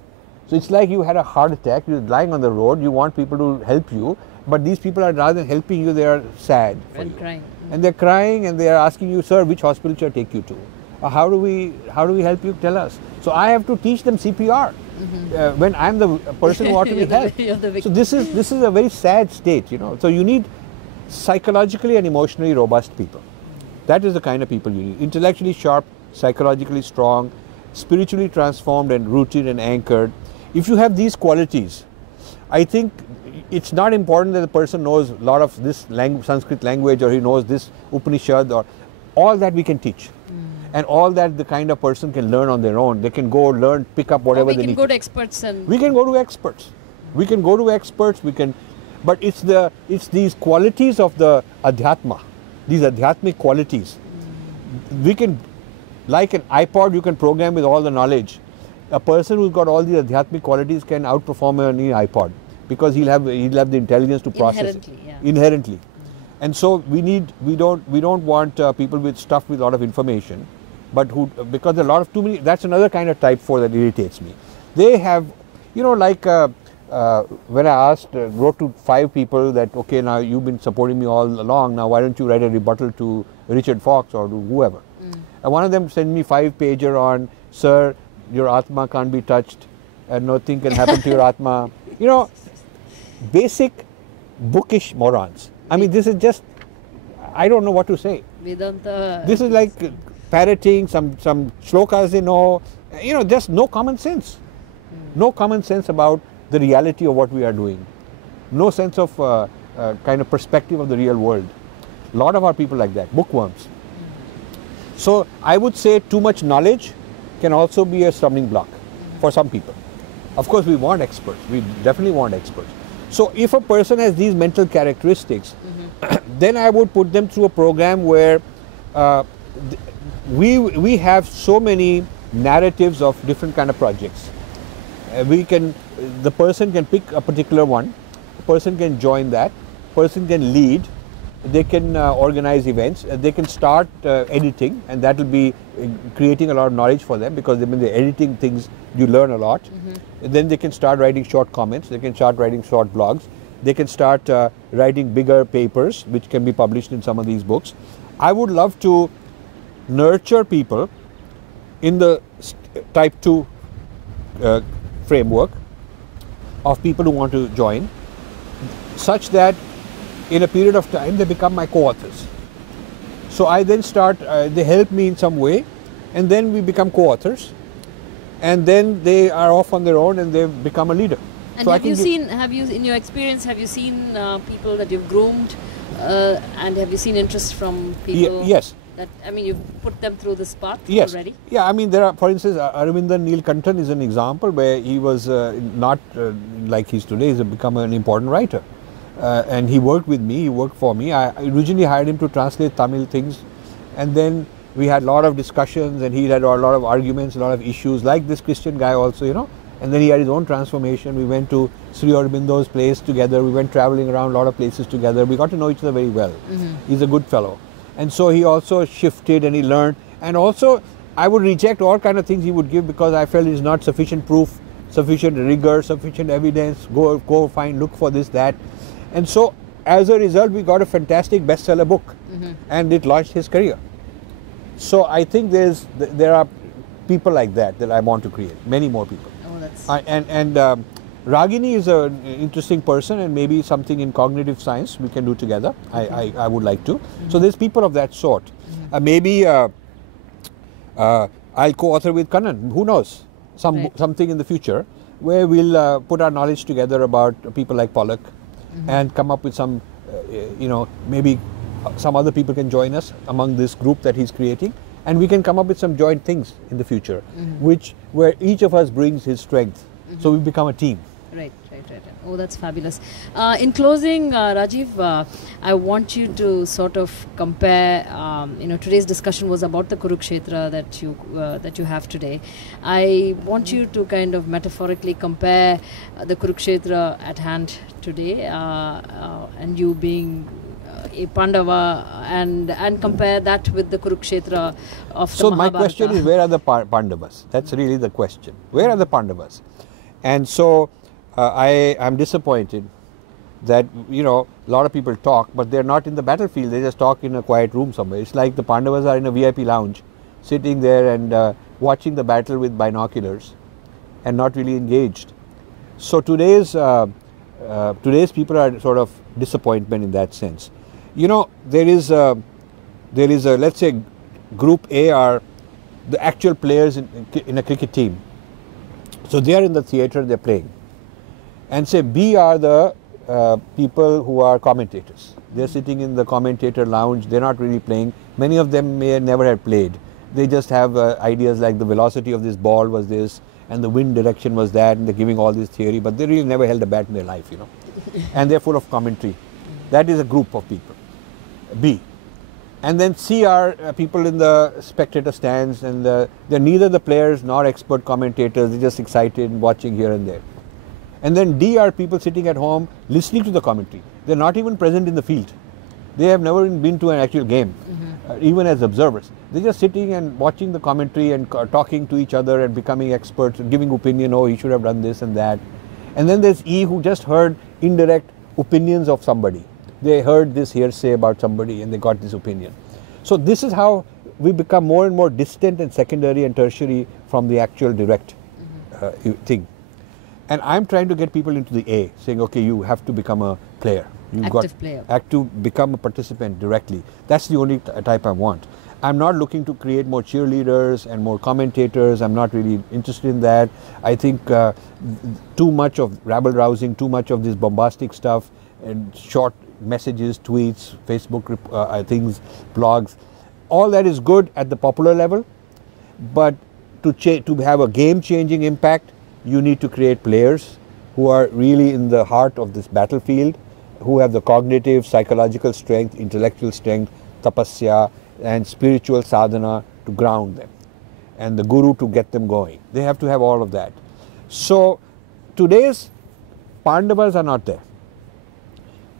So it's like you had a heart attack. You're lying on the road. You want people to help you, but these people are, rather than helping you, they are sad and crying. And they're crying and they are asking you, sir, which hospital should I take you to? How do we help you? Tell us. So I have to teach them CPR when I'm the person who ought to be helped. So this is a very sad state, you know. So you need psychologically and emotionally robust people. That is the kind of people you need. Intellectually sharp, psychologically strong, spiritually transformed and rooted and anchored. If you have these qualities, I think it's not important that the person knows a lot of this Sanskrit language, or he knows this Upanishad, or all that we can teach. And all that the kind of person can learn on their own. They can go learn, pick up whatever they need. We can go to experts and... We can go to experts. We can go to experts, but it's these qualities of the Adhyatma, these Adhyatmic qualities. We can, like an iPod, you can program with all the knowledge. A person who's got all these Adhyatmic qualities can outperform any iPod, because he'll have the intelligence to process it. Inherently. And so we don't want people with stuff with a lot of information, but because there are a lot of too many. That's another kind of type 4 that irritates me. They have, you know, like when I wrote to 5 people that, okay, now you've been supporting me all along, now why don't you write a rebuttal to Richard Fox or to whoever? And one of them sent me 5-pager on, sir, your Atma can't be touched and nothing can happen to your Atma. You know, basic bookish morons. I mean, this is just, I don't know what to say. Vedanta. This is like parroting some shlokas they know, you know, just no common sense. No common sense about the reality of what we are doing. No sense of kind of perspective of the real world. A lot of our people like that, bookworms. So I would say too much knowledge can also be a stumbling block for some people. Of course, we want experts. We definitely want experts. So if a person has these mental characteristics, then I would put them through a program where we have so many narratives of different kind of projects. The person can pick a particular one, the person can join that, person can lead, they can organize events, they can start editing, and that will be creating a lot of knowledge for them, because when they're editing things, you learn a lot. And then they can start writing short comments, they can start writing short blogs, they can start writing bigger papers, which can be published in some of these books. I would love to nurture people in the type 2 framework of people who want to join, such that in a period of time they become my co-authors. So I then start, they help me in some way, and then we become co-authors, and then they are off on their own and they become a leader. And so in your experience, have you seen people that you've groomed, and have you seen interest from people? Yes. That, I mean, you've put them through this path already? Yeah, I mean, there are, for instance, Aravindan Neelkantan is an example where he was not like he's today, he's become an important writer. And he worked with me, he worked for me. I originally hired him to translate Tamil things, and then we had a lot of discussions, and he had a lot of arguments, a lot of issues, like this Christian guy also, you know. And then he had his own transformation. We went to Sri Aurobindo's place together, we went traveling around a lot of places together. We got to know each other very well. He's a good fellow. And so he also shifted and he learned. And also, I would reject all kind of things he would give, because I felt it's not sufficient proof, sufficient rigor, sufficient evidence. Go find, look for this, that. And so, as a result, we got a fantastic bestseller book, and it launched his career. So I think there are people like that I want to create, many more people. Oh, that's... Ragini is an interesting person, and maybe something in cognitive science we can do together. I would like to. So there's people of that sort. Maybe I'll co-author with Kannan, who knows, something in the future where we'll put our knowledge together about people like Pollock and come up with some, maybe some other people can join us among this group that he's creating, and we can come up with some joint things in the future, where each of us brings his strength, so we become a team. Right. Oh, that's fabulous. In closing, Rajiv, I want you to sort of compare. Today's discussion was about the Kurukshetra that you have today. I want you to kind of metaphorically compare the Kurukshetra at hand today, and you being a Pandava, and compare that with the Kurukshetra of the So Mahabharata. my question is, where are the Pandavas? That's really the question. Where are the Pandavas? And so I am disappointed that, a lot of people talk, but they're not in the battlefield. They just talk in a quiet room somewhere. It's like the Pandavas are in a VIP lounge, sitting there and watching the battle with binoculars and not really engaged. So today's people are sort of disappointment in that sense. There is a, let's say, Group A are the actual players in a cricket team. So they are in the theatre, they're playing. And say B are the people who are commentators. They're sitting in the commentator lounge, they're not really playing. Many of them may never have played. They just have ideas like the velocity of this ball was this, and the wind direction was that, and they're giving all this theory, but they really never held a bat in their life, And they're full of commentary. That is a group of people, B. And then C are people in the spectator stands, and they're neither the players nor expert commentators, they're just excited and watching here and there. And then D are people sitting at home listening to the commentary. They're not even present in the field. They have never been to an actual game, even as observers. They're just sitting and watching the commentary and talking to each other and becoming experts, giving opinion, oh, he should have done this and that. And then there's E, who just heard indirect opinions of somebody. They heard this hearsay about somebody and they got this opinion. So this is how we become more and more distant and secondary and tertiary from the actual direct thing. And I'm trying to get people into the A, saying, okay, you have to become a player. Player. To become a participant directly. That's the only type I want. I'm not looking to create more cheerleaders and more commentators. I'm not really interested in that. I think too much of rabble-rousing, too much of this bombastic stuff and short messages, tweets, Facebook things, blogs, all that is good at the popular level, but to have a game-changing impact, you need to create players who are really in the heart of this battlefield, who have the cognitive, psychological strength, intellectual strength, tapasya and spiritual sadhana to ground them, and the guru to get them going. They have to have all of that. So today's Pandavas are not there.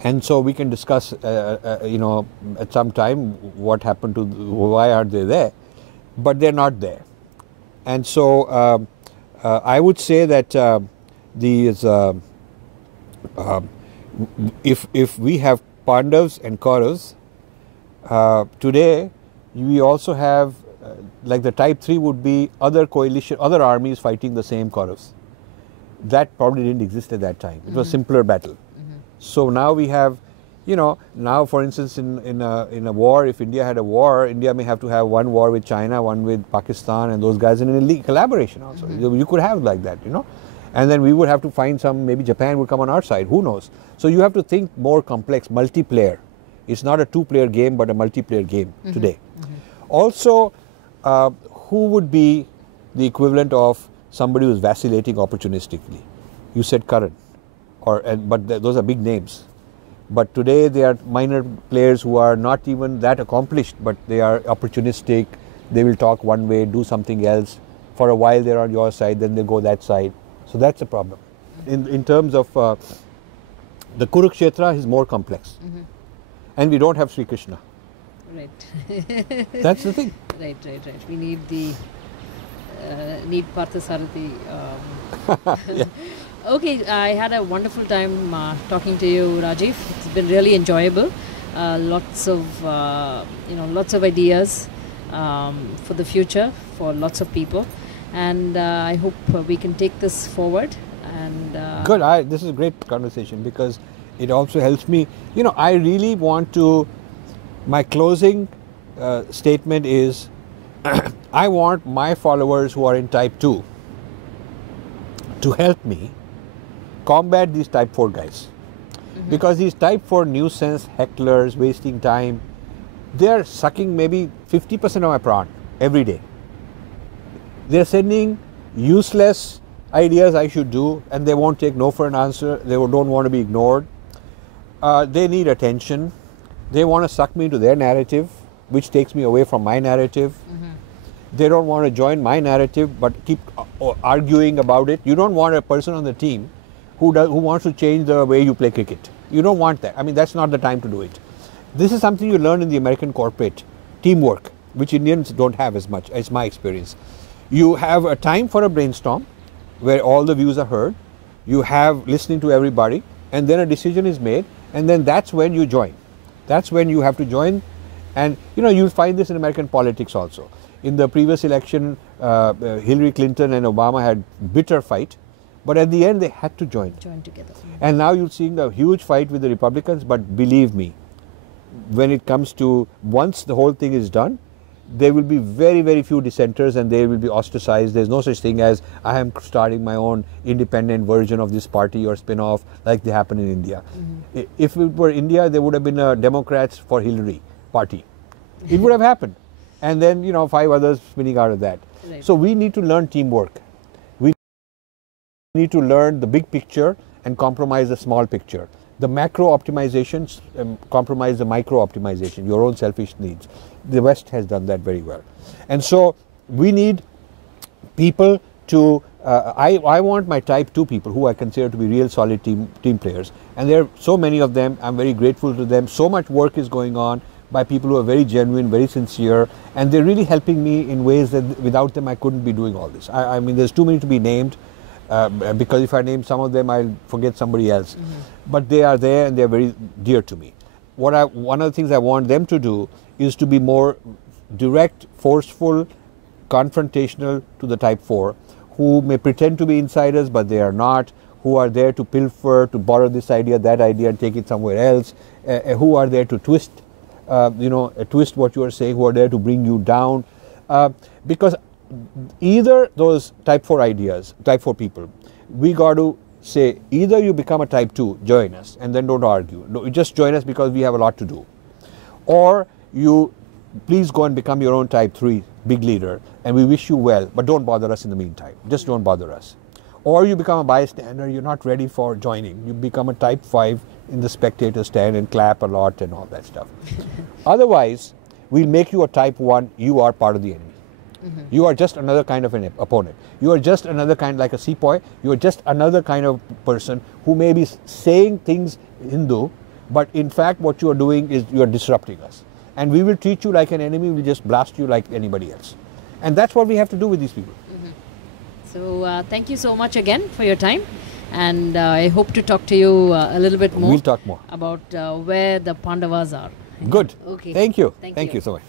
And so we can discuss, at some time what happened to, why are they there, but they're not there. And so I would say that if we have Pandavas and Kauravas, today we also have, like the type 3 would be other armies fighting the same Kauravas. That probably didn't exist at that time. It was simpler battle. So now we have, now for instance in a war, if India had a war, India may have to have one war with China, one with Pakistan and those guys in a collaboration also. You could have like that, And then we would have to find maybe Japan would come on our side, who knows. So you have to think more complex, multiplayer. It's not a two-player game, but a multiplayer game today. Also, who would be the equivalent of somebody who's vacillating opportunistically? You said Karan. But those are big names. But today they are minor players who are not even that accomplished, but they are opportunistic. They will talk one way, do something else. For a while they're on your side, then they go that side. So that's a problem. In terms of the Kurukshetra is more complex. And we don't have Sri Krishna. Right. That's the thing. Right. We need need Parthasarathi. Yeah. Okay, I had a wonderful time talking to you, Rajiv. It's been really enjoyable. Lots of ideas for the future for lots of people, and I hope we can take this forward. And good. This is a great conversation because it also helps me. I really want to. My closing statement is I want my followers who are in type 2 to help me combat these type 4 guys. Because these type 4 nuisance, hecklers, wasting time, they're sucking maybe 50% of my prawn every day. They're sending useless ideas I should do, and they won't take no for an answer. They don't want to be ignored. They need attention. They want to suck me into their narrative, which takes me away from my narrative. They don't want to join my narrative, but keep arguing about it. You don't want a person on the team who wants to change the way you play cricket. You don't want that. I mean, that's not the time to do it. This is something you learn in the American corporate teamwork, which Indians don't have as much, as my experience. You have a time for a brainstorm where all the views are heard. You have listening to everybody, and then a decision is made, and then that's when you join. That's when you have to join. And you'll find this in American politics also. In the previous election, Hillary Clinton and Obama had bitter fight, but at the end they had to join together. And now you're seeing a huge fight with the Republicans, but believe me, when it comes to once the whole thing is done, there will be very, very few dissenters and they will be ostracized. There's no such thing as I am starting my own independent version of this party or spin-off like they happen in India. If it were India, there would have been a Democrats for Hillary party. It would have happened. And then, 5 others spinning out of that. Right. So we need to learn teamwork. We need to learn the big picture and compromise the small picture. The macro optimizations compromise the micro optimization, your own selfish needs. The West has done that very well. And so we need people to, I want my type 2 people who I consider to be real solid team players. And there are so many of them. I'm very grateful to them. So much work is going on by people who are very genuine, very sincere, and they're really helping me in ways that without them I couldn't be doing all this. I mean, there's too many to be named, because if I name some of them, I'll forget somebody else. But they are there and they're very dear to me. One of the things I want them to do is to be more direct, forceful, confrontational to the type 4, who may pretend to be insiders, but they are not, who are there to pilfer, to borrow this idea, that idea, and take it somewhere else, who are there to twist twist what you are saying, who are there to bring you down, because either those type 4 ideas, type 4 people, we got to say either you become a type 2, join us, and then don't argue. No, just join us because we have a lot to do, or you please go and become your own type 3 big leader, and we wish you well, but don't bother us in the meantime. Just don't bother us. Or you become a bystander, you're not ready for joining. You become a type 5 in the spectator stand and clap a lot and all that stuff. Otherwise, we'll make you a type 1, you are part of the enemy. You are just another kind of an opponent. You are just another kind, like a sepoy, you are just another kind of person who may be saying things Hindu, but in fact what you are doing is you are disrupting us. And we will treat you like an enemy, we'll just blast you like anybody else. And that's what we have to do with these people. So thank you so much again for your time, and I hope to talk to you a little bit more. We'll talk more about where the Pandavas are. Good. Okay. Thank you. Thank you So much.